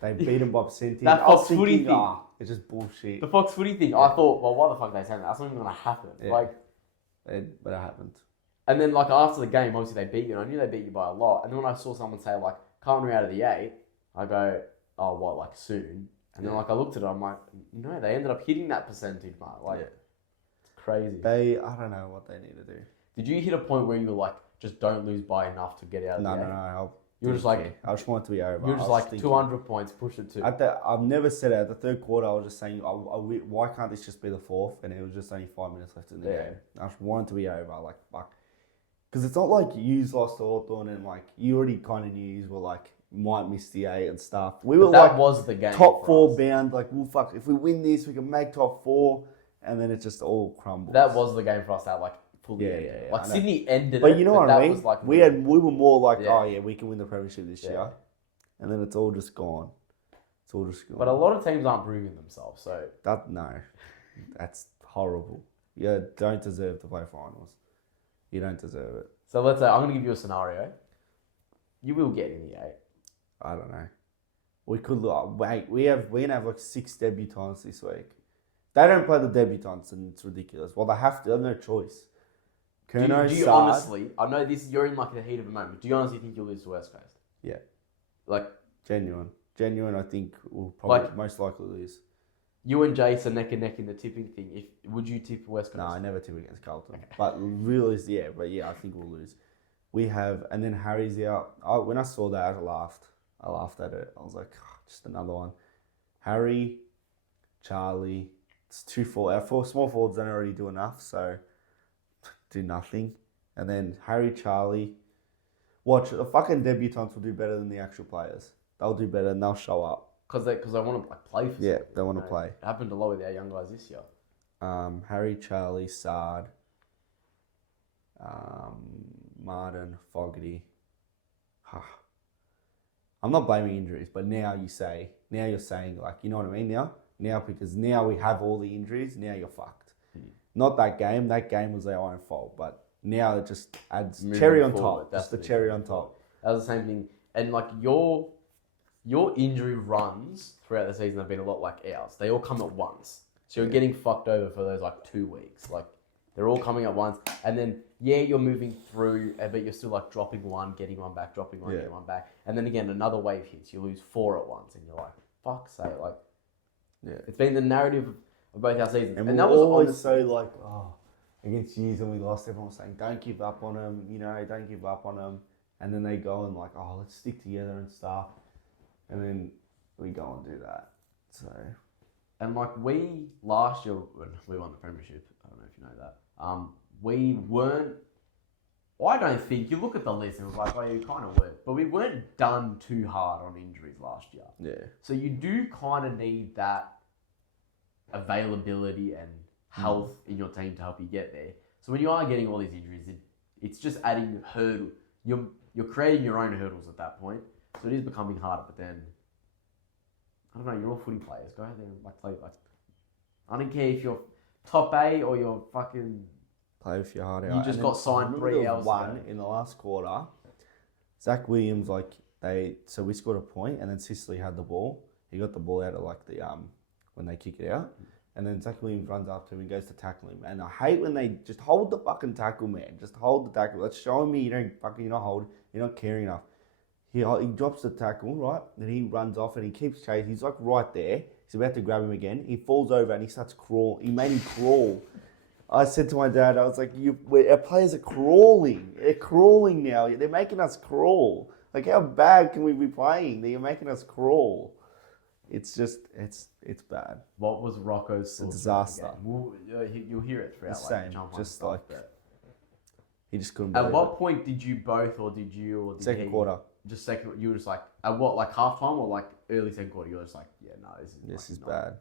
they beat them by percentage. That Fox Footy thing. It's just bullshit. The Fox Footy thing. I thought, well, why the fuck are they saying that? That's not even going to happen. Yeah. But it happened. And then, like, after the game, obviously they beat you, and I knew they beat you by a lot. And then when I saw someone say, like, Carlton are out of the 8, I go, oh, what, like, soon? And then, like, I looked at it, I'm like, no, they ended up hitting that percentage mark. Like, it's crazy. I don't know what they need to do. Did you hit a point where you were like, just don't lose by enough to get out of the 8? No. You were just like... I just want it to be over. You were just like, 200 points, push it to... I've never said it. At the 3rd quarter, I was just saying, why can't this just be the 4th? And it was just only 5 minutes left in the game. I just wanted to be over. Like, fuck. Because it's not like yous lost to Hawthorn and like you already kind of knew yous were like might miss the 8 and stuff. We were that like was the game top for 4 us. bound. Like, well, fuck, if we win this, we can make top 4, and then it just all crumbles. That was the game for us. That like fully Yeah, ended. yeah, Like I know. Sydney ended it, But you know what I that mean? was like we were more like, Yeah. oh yeah, we can win the premiership this year, and then it's all just gone. It's all just gone. But a lot of teams aren't proving themselves, so that's horrible. You don't deserve to play finals. You don't deserve it. So let's say I'm going to give you a scenario. You will get in the 8. I don't know. We could wait. We're gonna have like 6 debutants this week. They don't play the debutants, and it's ridiculous. Well, they have to. They have no choice. Do you Sard, honestly? I know this. You're in like the heat of a moment. Do you honestly think you'll lose to West Coast? Yeah. Like genuine. I think we'll probably most likely lose. You and Jace are neck and neck in the tipping thing. Would you tip West Coast? No, I never tip against Carlton. Okay. But really, I think we'll lose. We have, and then Harry's out. When I saw that, I laughed. I laughed at it. I was like, oh, just another one. Harry, Charlie. It's 2 4. Our 4 small forwards don't already do enough, so do nothing. And then Harry, Charlie. Watch, the fucking debutants will do better than the actual players. They'll do better and they'll show up. Because they want to play for something. Yeah, they want to play. It happened a lot with our young guys this year. Harry, Charlie, Sard, Martin, Fogarty. I'm not blaming injuries, but now you're saying like, you know what I mean now because now we have all the injuries, now you're fucked. Not that game. That game was their own fault, but now it just adds cherry on top. That's the cherry on top. That was the same thing. And like your injury runs throughout the season have been a lot like ours. They all come at once. So you're getting fucked over for those like 2 weeks. Like they're all coming at once. And then, you're moving through, but you're still like dropping one, getting one back, dropping one, getting one back. And then again, another wave hits. You lose 4 at once. And you're like, fuck's sake. Like, it's been the narrative of both our seasons. And that was always so like, against years when we lost, everyone was saying, don't give up on them, don't give up on them. And then they go and like, let's stick together and stuff. And then we go and do that. So, and like last year when we won the premiership, I don't know if you know that. We weren't. I don't think you look at the list and it was like, you kind of were, but we weren't done too hard on injuries last year. Yeah. So you do kind of need that availability and health in your team to help you get there. So when you are getting all these injuries, it's just adding hurdle. You're creating your own hurdles at that point. So it is becoming harder, but then, I don't know, you're all footy players. Go out there and play. I don't care if you're top 8 or you're fucking... Play with your heart out. You just got signed 3 hours ago. In the last quarter, Zach Williams, so we scored a point and then Sicily had the ball. He got the ball out of when they kick it out. And then Zach Williams runs up to him and goes to tackle him. And I hate when they just hold the fucking tackle, man. Just hold the tackle. That's showing me you're not caring enough. He drops the tackle, right? Then he runs off and he keeps chasing. He's like right there. He's about to grab him again. He falls over and he starts crawling. He made him crawl. I said to my dad, I was like, our players are crawling. They're crawling now. They're making us crawl. Like, how bad can we be playing that you're making us crawl? It's just, it's bad. What was Rocco's a disaster. You'll hear it throughout. The same, just like he just couldn't. At what point did you both, or did you, or did second quarter? Just second. You were just like at what, like halftime or like early second quarter? You were just like, this is bad.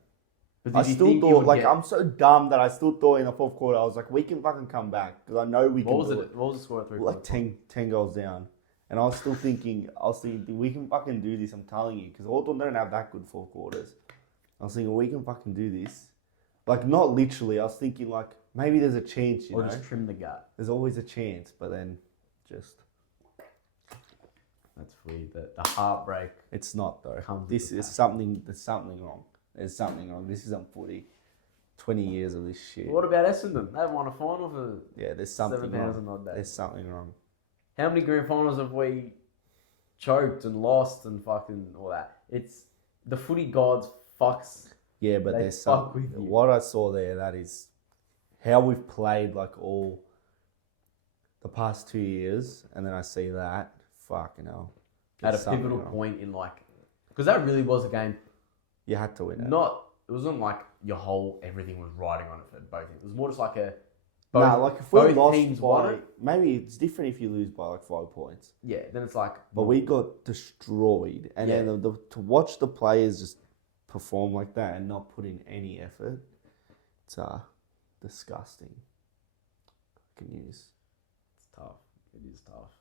But I still thought, I'm so dumb that I still thought in the fourth quarter, I was like, we can fucking come back because I know we can. What was the score at 3 like 10 goals down. And I was still thinking, we can fucking do this, I'm telling you. Because Hawthorn don't have that good 4 quarters. I was thinking, we can fucking do this. Like, not literally. I was thinking, like, maybe there's a chance, or just trim the gut. There's always a chance, but then just... That's weird. The heartbreak. It's not, though. There's something wrong. There's something wrong. This isn't footy. 20 years of this shit. What about Essendon? They haven't won a final for there's something wrong. Odd days. There's something wrong. How many grand finals have we choked and lost and fucking all that? It's the footy gods fucks. Yeah, but there's something. What I saw there, that is how we've played like all the past 2 years, and then I see that, fucking hell. At a pivotal point in like, because that really was a game. You had to win it. It wasn't like everything was riding on it for both. It was more just like Nah, like if we both lost teams by, won it. maybe it's different if you lose by like 5 points. Yeah, then it's like. But we got destroyed, and Yeah. then to watch the players just perform like that and not put in any effort, it's disgusting. Fucking news. It's tough. It is tough.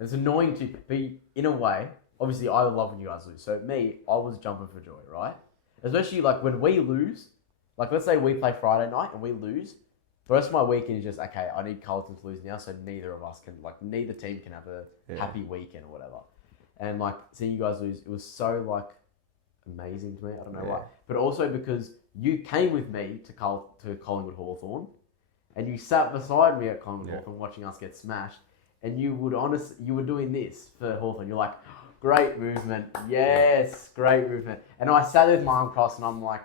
It's annoying to be, in a way, obviously I love when you guys lose. So me, I was jumping for joy, right? Especially like when we lose, like let's say we play Friday night and we lose, the rest of my weekend is just, okay, I need Carlton to lose now so neither of us can, like neither team can have a happy weekend or whatever. And like seeing you guys lose, it was so like amazing to me. I don't know why. But also because you came with me to Collingwood Hawthorn and you sat beside me at Collingwood Hawthorn watching us get smashed. And you were doing this for Hawthorn. You're like, great movement. Yes, great movement. And I sat with my arm crossed and I'm like,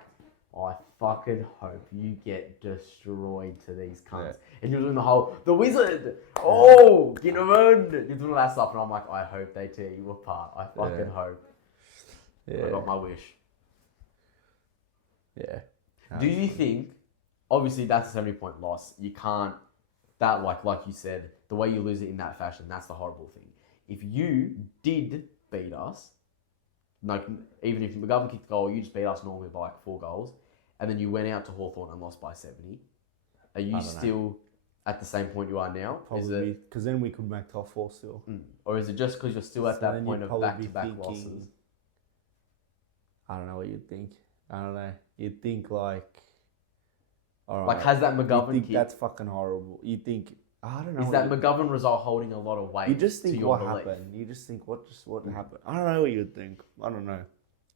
I fucking hope you get destroyed to these cunts. Yeah. And you're doing the wizard. Oh, Ginnaman. You're doing all that stuff. And I'm like, I hope they tear you apart. I fucking hope. Yeah. I got my wish. Yeah. Do you think, obviously that's a 70-point loss. You can't, that like you said, the way you lose it in that fashion, that's the horrible thing. If you did beat us, like even if McGovern kicked the goal, you just beat us normally by like 4 goals, and then you went out to Hawthorn and lost by 70, are you still at the same point you are now? Probably, because then we could make top 4 still. Or is it just because you're still at that point of back-to-back losses? I don't know what you'd think. I don't know. You'd think like... All like, has that McGovern kick... kick... That's fucking horrible. You think... I don't know. Is that McGovern result holding a lot of weight? You just think to your what belief? happened. You just think what happened. I don't know what you'd think. I don't know.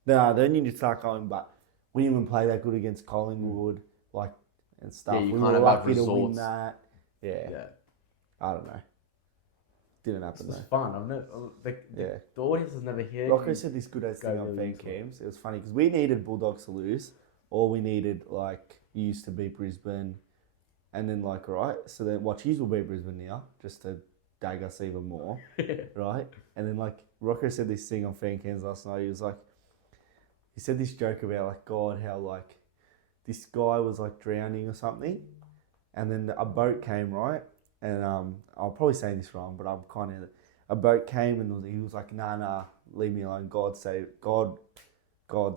Nah, then you need to start going back. We didn't even play that good against Collingwood, like and stuff. Yeah, you we can't were have lucky to results. win that. Yeah. I don't know. Didn't happen It's though. fun. I've never. The audience has never heard. Rocco said this good ass thing on fan cams. It was funny because we needed Bulldogs to lose, or we needed like used to beat Brisbane. And then, like, right, so then Watchies will beat Brisbane now, just to dag us even more, right? And then, like, Rocco said this thing on fan cams last night. He was like, he said this joke about, like, God, how, like, this guy was, like, drowning or something. And then a boat came, right? And I'll probably say this wrong, but I'm kind of... A boat came and he was like, nah, leave me alone. God's going to save me. God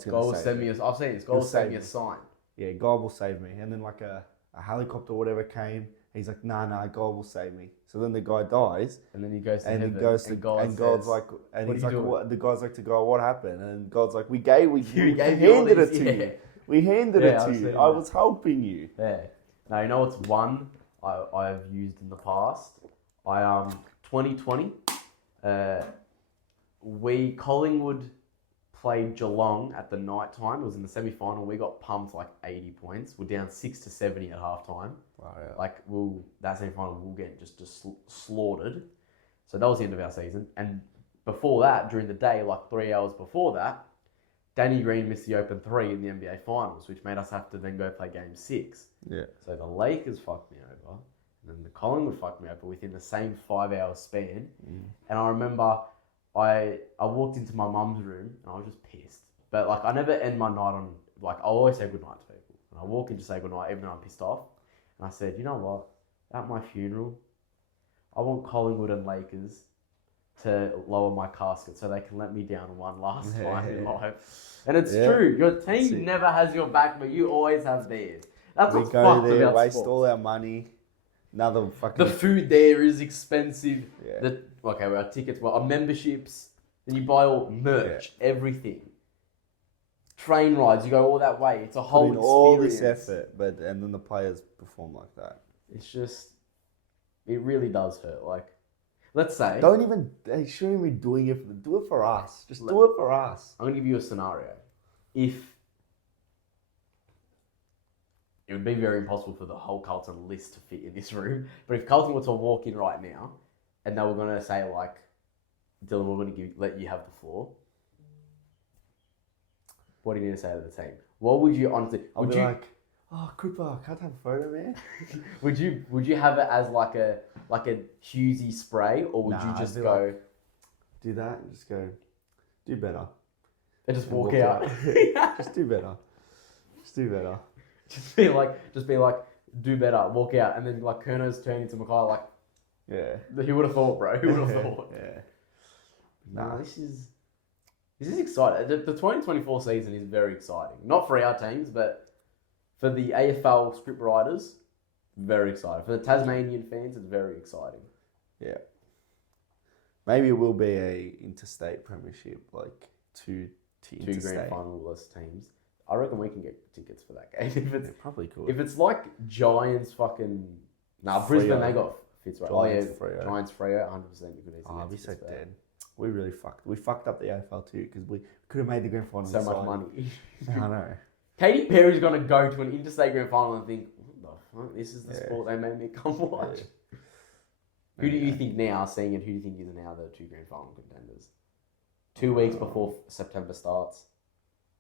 will send me I've seen this. God will send me a sign. Yeah, God will save me. And then, like, a helicopter or whatever came. He's like, nah, God will save me. So then the guy dies. And then he goes to and heaven. He goes to, and God and says, God's like, and what he's are you like, doing? what? The guy's like to God, what happened? And God's like, we handed it to you. We handed it to you. I was helping you. Yeah. Now, you know what's one I've used in the past? 2020, Collingwood played Geelong at the night time. It was in the semi-final. We got pumped like 80 points. We're down 6-70 at halftime. Wow, yeah. Like that semi-final, we'll get just slaughtered. So that was the end of our season. And before that, during the day, like 3 hours before that, Danny Green missed the open 3 in the NBA Finals, which made us have to then go play Game 6. Yeah. So the Lakers fucked me over, and then the Collingwood fucked me over within the same 5-hour span. And I remember I walked into my mum's room and I was just pissed. But like I never end my night on like I always say goodnight to people. And I walk in to say goodnight even though I'm pissed off. And I said, you know what? At my funeral, I want Collingwood and Lakers to lower my casket so they can let me down one last time in life. And it's true. Your team never has your back, but you always have theirs. That's what's fucked there, about waste sports. all our money. Another fucking... The food there is expensive. Yeah. Our tickets, our memberships. Then you buy all merch, everything. Train rides, you go all that way. It's a whole experience. All this effort, and then the players perform like that. It's just, it really does hurt. Like, let's say... They shouldn't be doing it. Do it for us. Just do it for us. I'm going to give you a scenario. If... It would be very impossible for the whole Carlton list to fit in this room. But if Carlton were to walk in right now, and they were going to say, like, Dylan, we're going to let you have the floor. What do you need to say to the team? What would you honestly... I'll be like, oh, Cooper, can't I have a photo, man? Would you have it as like a Hughesy spray, or would you just go... Like, do that and just go, do better. And just walk out. Just do better. Just do better. Just be like, do better, walk out, and then like Kerno's turned into Mackay. Like, Yeah. who would have thought, bro? Who would have thought? Yeah. Nah, this is exciting. The 2024 season is very exciting. Not for our teams, but for the AFL script writers, very exciting. For the Tasmanian fans, it's very exciting. Yeah. Maybe it will be a interstate premiership, like two grand finalist teams. I reckon we can get tickets for that game. If it's probably cool. If it's like Giants fucking... Nah, Brisbane, they got Fitz right. Giants, Freo, 100%. You could easily I'd be so dead. We really fucked. We fucked up the AFL too because we could have made the grand final. So much money. I know. Katy Perry's going to go to an interstate grand final and think, what the fuck? This is the sport they made me come watch. Yeah. Who do you think now, seeing it, who do you think is now the 2 grand final contenders? 2 weeks before September starts.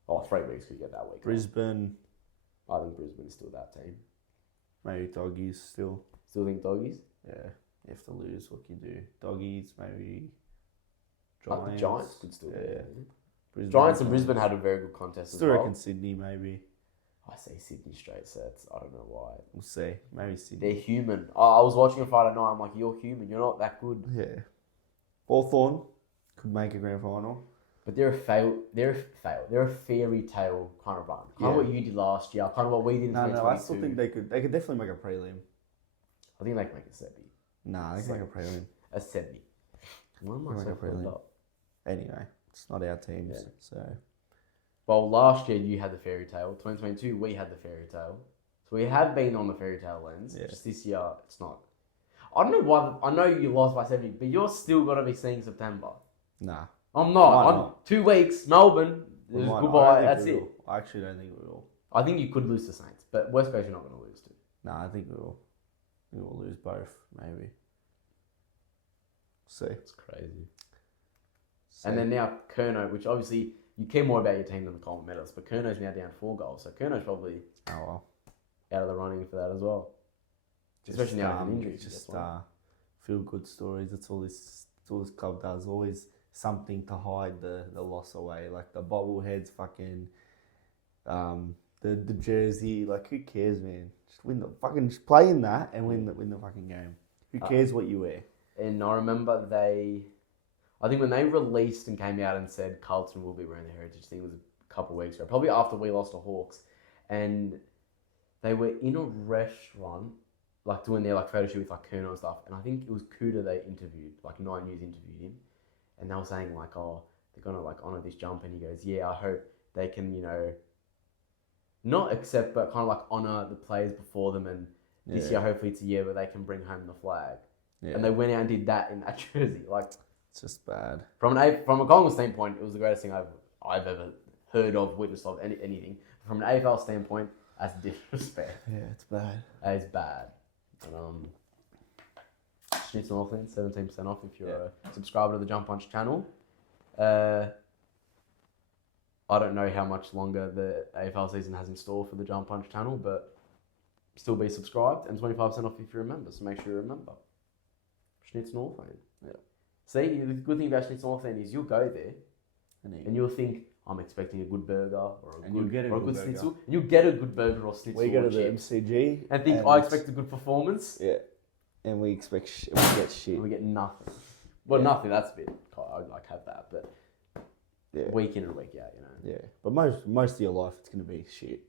Oh, 3 weeks could you get that week. Brisbane. I think Brisbane is still that team. Maybe Doggies still. Still think Doggies? Yeah. You have to lose. What can you do? Doggies, maybe. Giants. The Giants could still be. Giants and Brisbane had a very good contest still reckon Sydney, maybe. I say Sydney straight sets. I don't know why. We'll see. Maybe Sydney. They're human. I was watching a Friday night. I'm like, you're human. You're not that good. Yeah. Hawthorn could make a grand final. But they're a fail. They're a fairy tale kind of run. Kind of what you did last year. Kind of what we did in 2022. No, I still think they could. They could definitely make a prelim. I think they can make a semi. Nah, they can make a prelim. A semi. Why am I so filled up? Anyway, it's not our teams, so. Well, last year you had the fairy tale. 2022 we had the fairy tale. So we have been on the fairy tale lens. Yeah. Just this year, it's not. I don't know why. I know you lost by 70, but you're still got to be seeing September. Nah. I'm not. 2 weeks, Melbourne. Goodbye. That's it. I actually don't think we will. I think you could lose to Saints, but worst case you're not going to lose to. Nah, I think we will. We will lose both, maybe. See. It's crazy. And then now Kerno, which obviously you care more about your team than the Coleman medals, but Kerno's now down 4 goals, so Kerno's probably out of the running for that as well. Especially now with an injury. Just feel good stories. That's all this club does. Always something to hide the loss away. Like the bobbleheads, fucking the jersey. Like who cares, man? Just play in that and win the fucking game. Who cares what you wear? And I remember I think when they released and came out and said Carlton will be wearing the heritage thing, it was a couple of weeks ago, probably after we lost to Hawks, and they were in a restaurant, like doing their like photo shoot with like Kerno and stuff, and I think it was Kuda they interviewed, like 9 News interviewed him, and they were saying like, oh, they're gonna like honour this jump, and he goes, yeah, I hope they can, not accept, but kind of like honour the players before them, and this year hopefully it's a year where they can bring home the flag. Yeah. And they went out and did that in that jersey. Like, it's just bad. From a Collingwood standpoint, it was the greatest thing I've ever heard of, witnessed of, anything. From an AFL standpoint, that's disrespect. Yeah, it's bad. It's bad. And, Schnitzel Northland, 17% off if you're a subscriber to the Jump Punch channel. I don't know how much longer the AFL season has in store for the Jump Punch channel, but still be subscribed, and 25% off if you're a member, so make sure you remember. Schnitzel Northland. Yeah. See, the good thing about Schnitzel Northland is you'll go there and you'll think, I'm expecting a good burger or a good schnitzel. And you'll get a good burger or schnitzel. We go to the MCG and think, I expect a good performance. Yeah. And we expect we get shit. And we get nothing. Well, nothing, that's a bit, I'd like have that, but week in and week out, Yeah. But most of your life, it's going to be shit.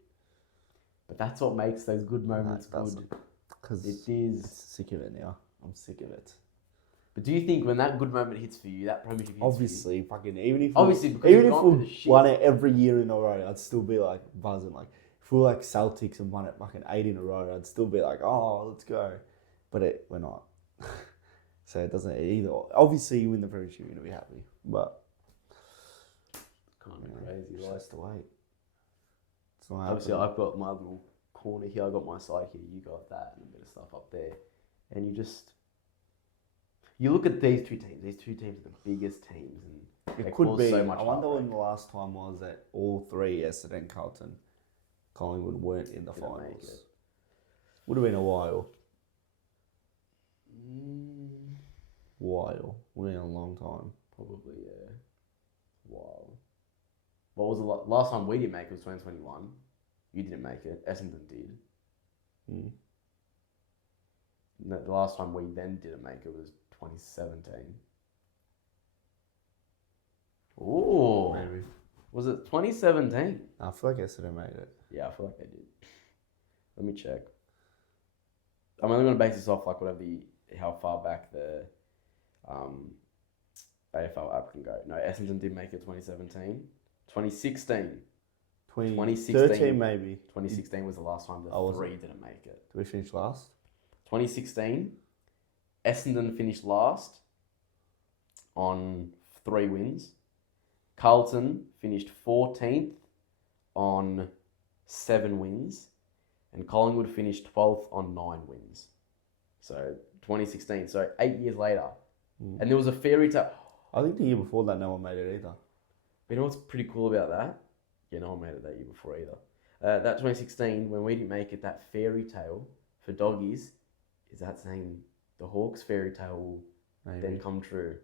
But that's what makes those good moments good. Because it is. Sick of it now. I'm sick of it. But do you think when that good moment hits for you, that premiership hits obviously, for you? fucking even if we won it every year in a row, I'd still be like buzzing. Like if we were like Celtics and won it fucking 8 in a row, I'd still be like, oh, let's go. But we're not. So it doesn't either. Obviously, you win the premiership, you're gonna be happy. But kind of crazy. It's just the wait. It's not obviously, I've got my little corner here. I got my side here. You got that and a bit of stuff up there, and you look at these two teams. These two teams are the biggest teams, and it could be. So much I wonder when the last time was that all three, Essendon and Collingwood weren't in the finals. Would have been a while. Would have been a long time. Probably, yeah. While. What was the last time we didn't make it was 2021. You didn't make it. Essendon did. No, the last time we then didn't make it was 2017. Ooh. Maybe. Was it 2017? I feel like Essendon made it. Yeah, I feel like they did. Let me check. I'm only going to base this off like how far back the AFL app can go. No, Essendon did make it 2017. 2016. 2013 maybe. 2016 was the last time the three didn't make it. Did we finish last? 2016, Essendon finished last on 3 wins. Carlton finished 14th on 7 wins. And Collingwood finished 12th on 9 wins. So 2016, so 8 years later. And there was a fairy tale. I think the year before that no one made it either. But you know what's pretty cool about that? Yeah, no one made it that year before either. That 2016, when we didn't make it, that fairy tale for doggies, is that saying the Hawks fairy tale will then come true?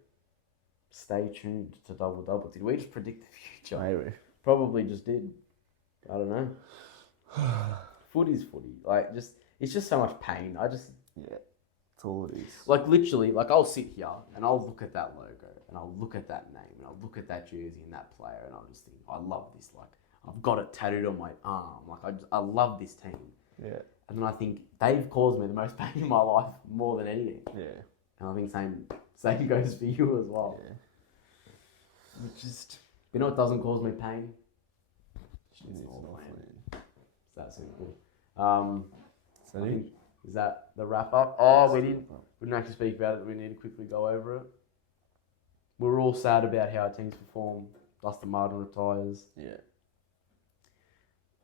Stay tuned to Double Double. Did we just predict the future? Maybe. Probably just did. I don't know. Footy's footy. Like, it's just so much pain. Yeah, that's all it is. Like, literally, like, I'll sit here and I'll look at that logo and I'll look at that name and I'll look at that jersey and that player and I'll just think, I love this. Like, I've got it tattooed on my arm. Like, I love this team. Yeah. And then I think they've caused me the most pain in my life more than anything. Yeah. And I think same goes for you as well. Yeah. You know what doesn't cause me pain? It's It's that simple. So I think, is that the wrap up? Oh, we didn't actually speak about it. We need to quickly go over it. We were all sad about how our teams performed. Dustin Martin retires. Yeah.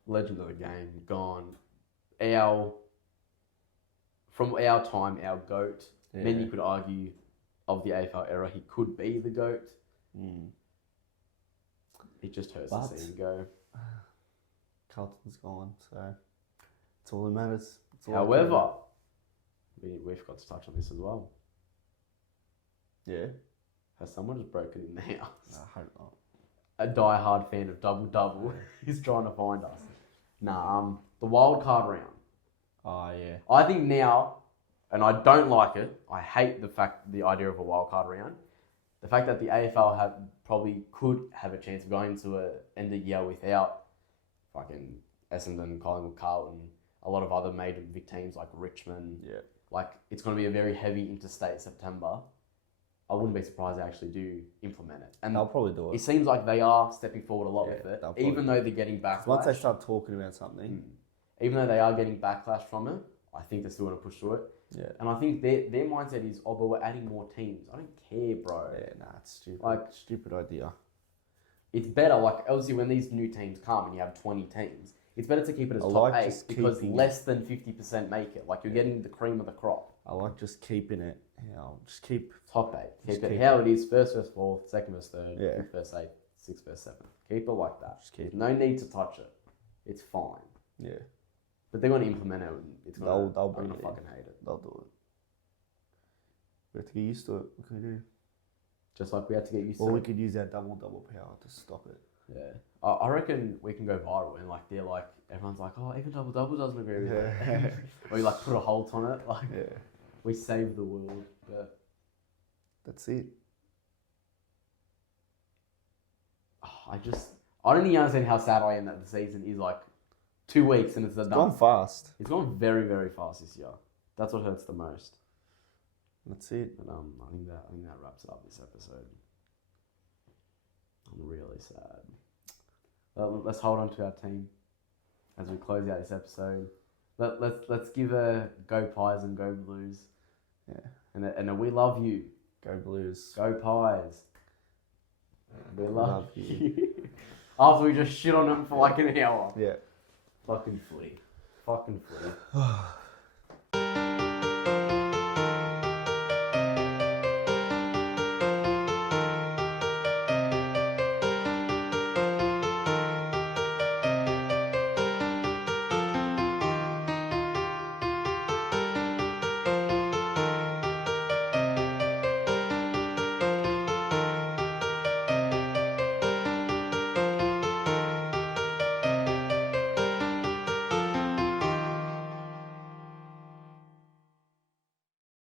Legend of the game, gone. From our time, our GOAT. Yeah. Many could argue of the AFL era, he could be the GOAT. It just hurts to see him go. Carlton's gone, so it's all that matters. However, we forgot to touch on this as well. Yeah. Has someone just broken in the house? No, I hope not. A die-hard fan of Double Double is trying to find us. The wild card round. Oh, yeah. I think now, and I don't like it, I hate the idea of a wild card round. The fact that the AFL probably could have a chance of going into an end of year without fucking Essendon, Collingwood, Carlton, a lot of other major big teams like Richmond. Yeah. Like, it's going to be a very heavy interstate September. I wouldn't be surprised they actually do implement it. And they'll probably do it. It seems like they are stepping forward a lot with it, probably even though they're getting backlash. Once they start talking about something. Even though they are getting backlash from it, I think they're still going to push through it. Yeah. And I think their mindset is, but we're adding more teams. I don't care, bro. Yeah, nah, it's stupid. Like, stupid idea. It's better, like, obviously when these new teams come and you have 20 teams, it's better to keep it as top 8 because less than 50% make it. Like, you're getting the cream of the crop. I like just keeping it. Just keep... Top 8. Keep it how it is, first versus 4th, second versus 3rd, Yeah. 5th versus 8th, 6th versus 7th. Keep it like that. Just keep no need to touch it. It's fine. Yeah. But they're going to implement it. It's gonna, they'll bring it. it. Fucking hate it. They'll do it. We have to get used to it. What can we do? Just like we had to get used to Or we it. could use our double power to stop it. Yeah. I reckon we can go viral and like they're like, everyone's like, oh, even Double Double doesn't agree with it. Or you like put a halt on it. Like, we save the world. But that's it. I don't even understand how sad I am that the season is like 2 weeks and it's done. Gone fast. It's gone very, very fast this year. That's what hurts the most. That's it. And I think that wraps it up this episode. I'm really sad. Let's hold on to our team as we close out this episode. Let's give a go Pies and go Blues. Yeah. And we love you. Go Blues. Go Pies. We love you. After we just shit on them for like an hour. Yeah. Fucking footy.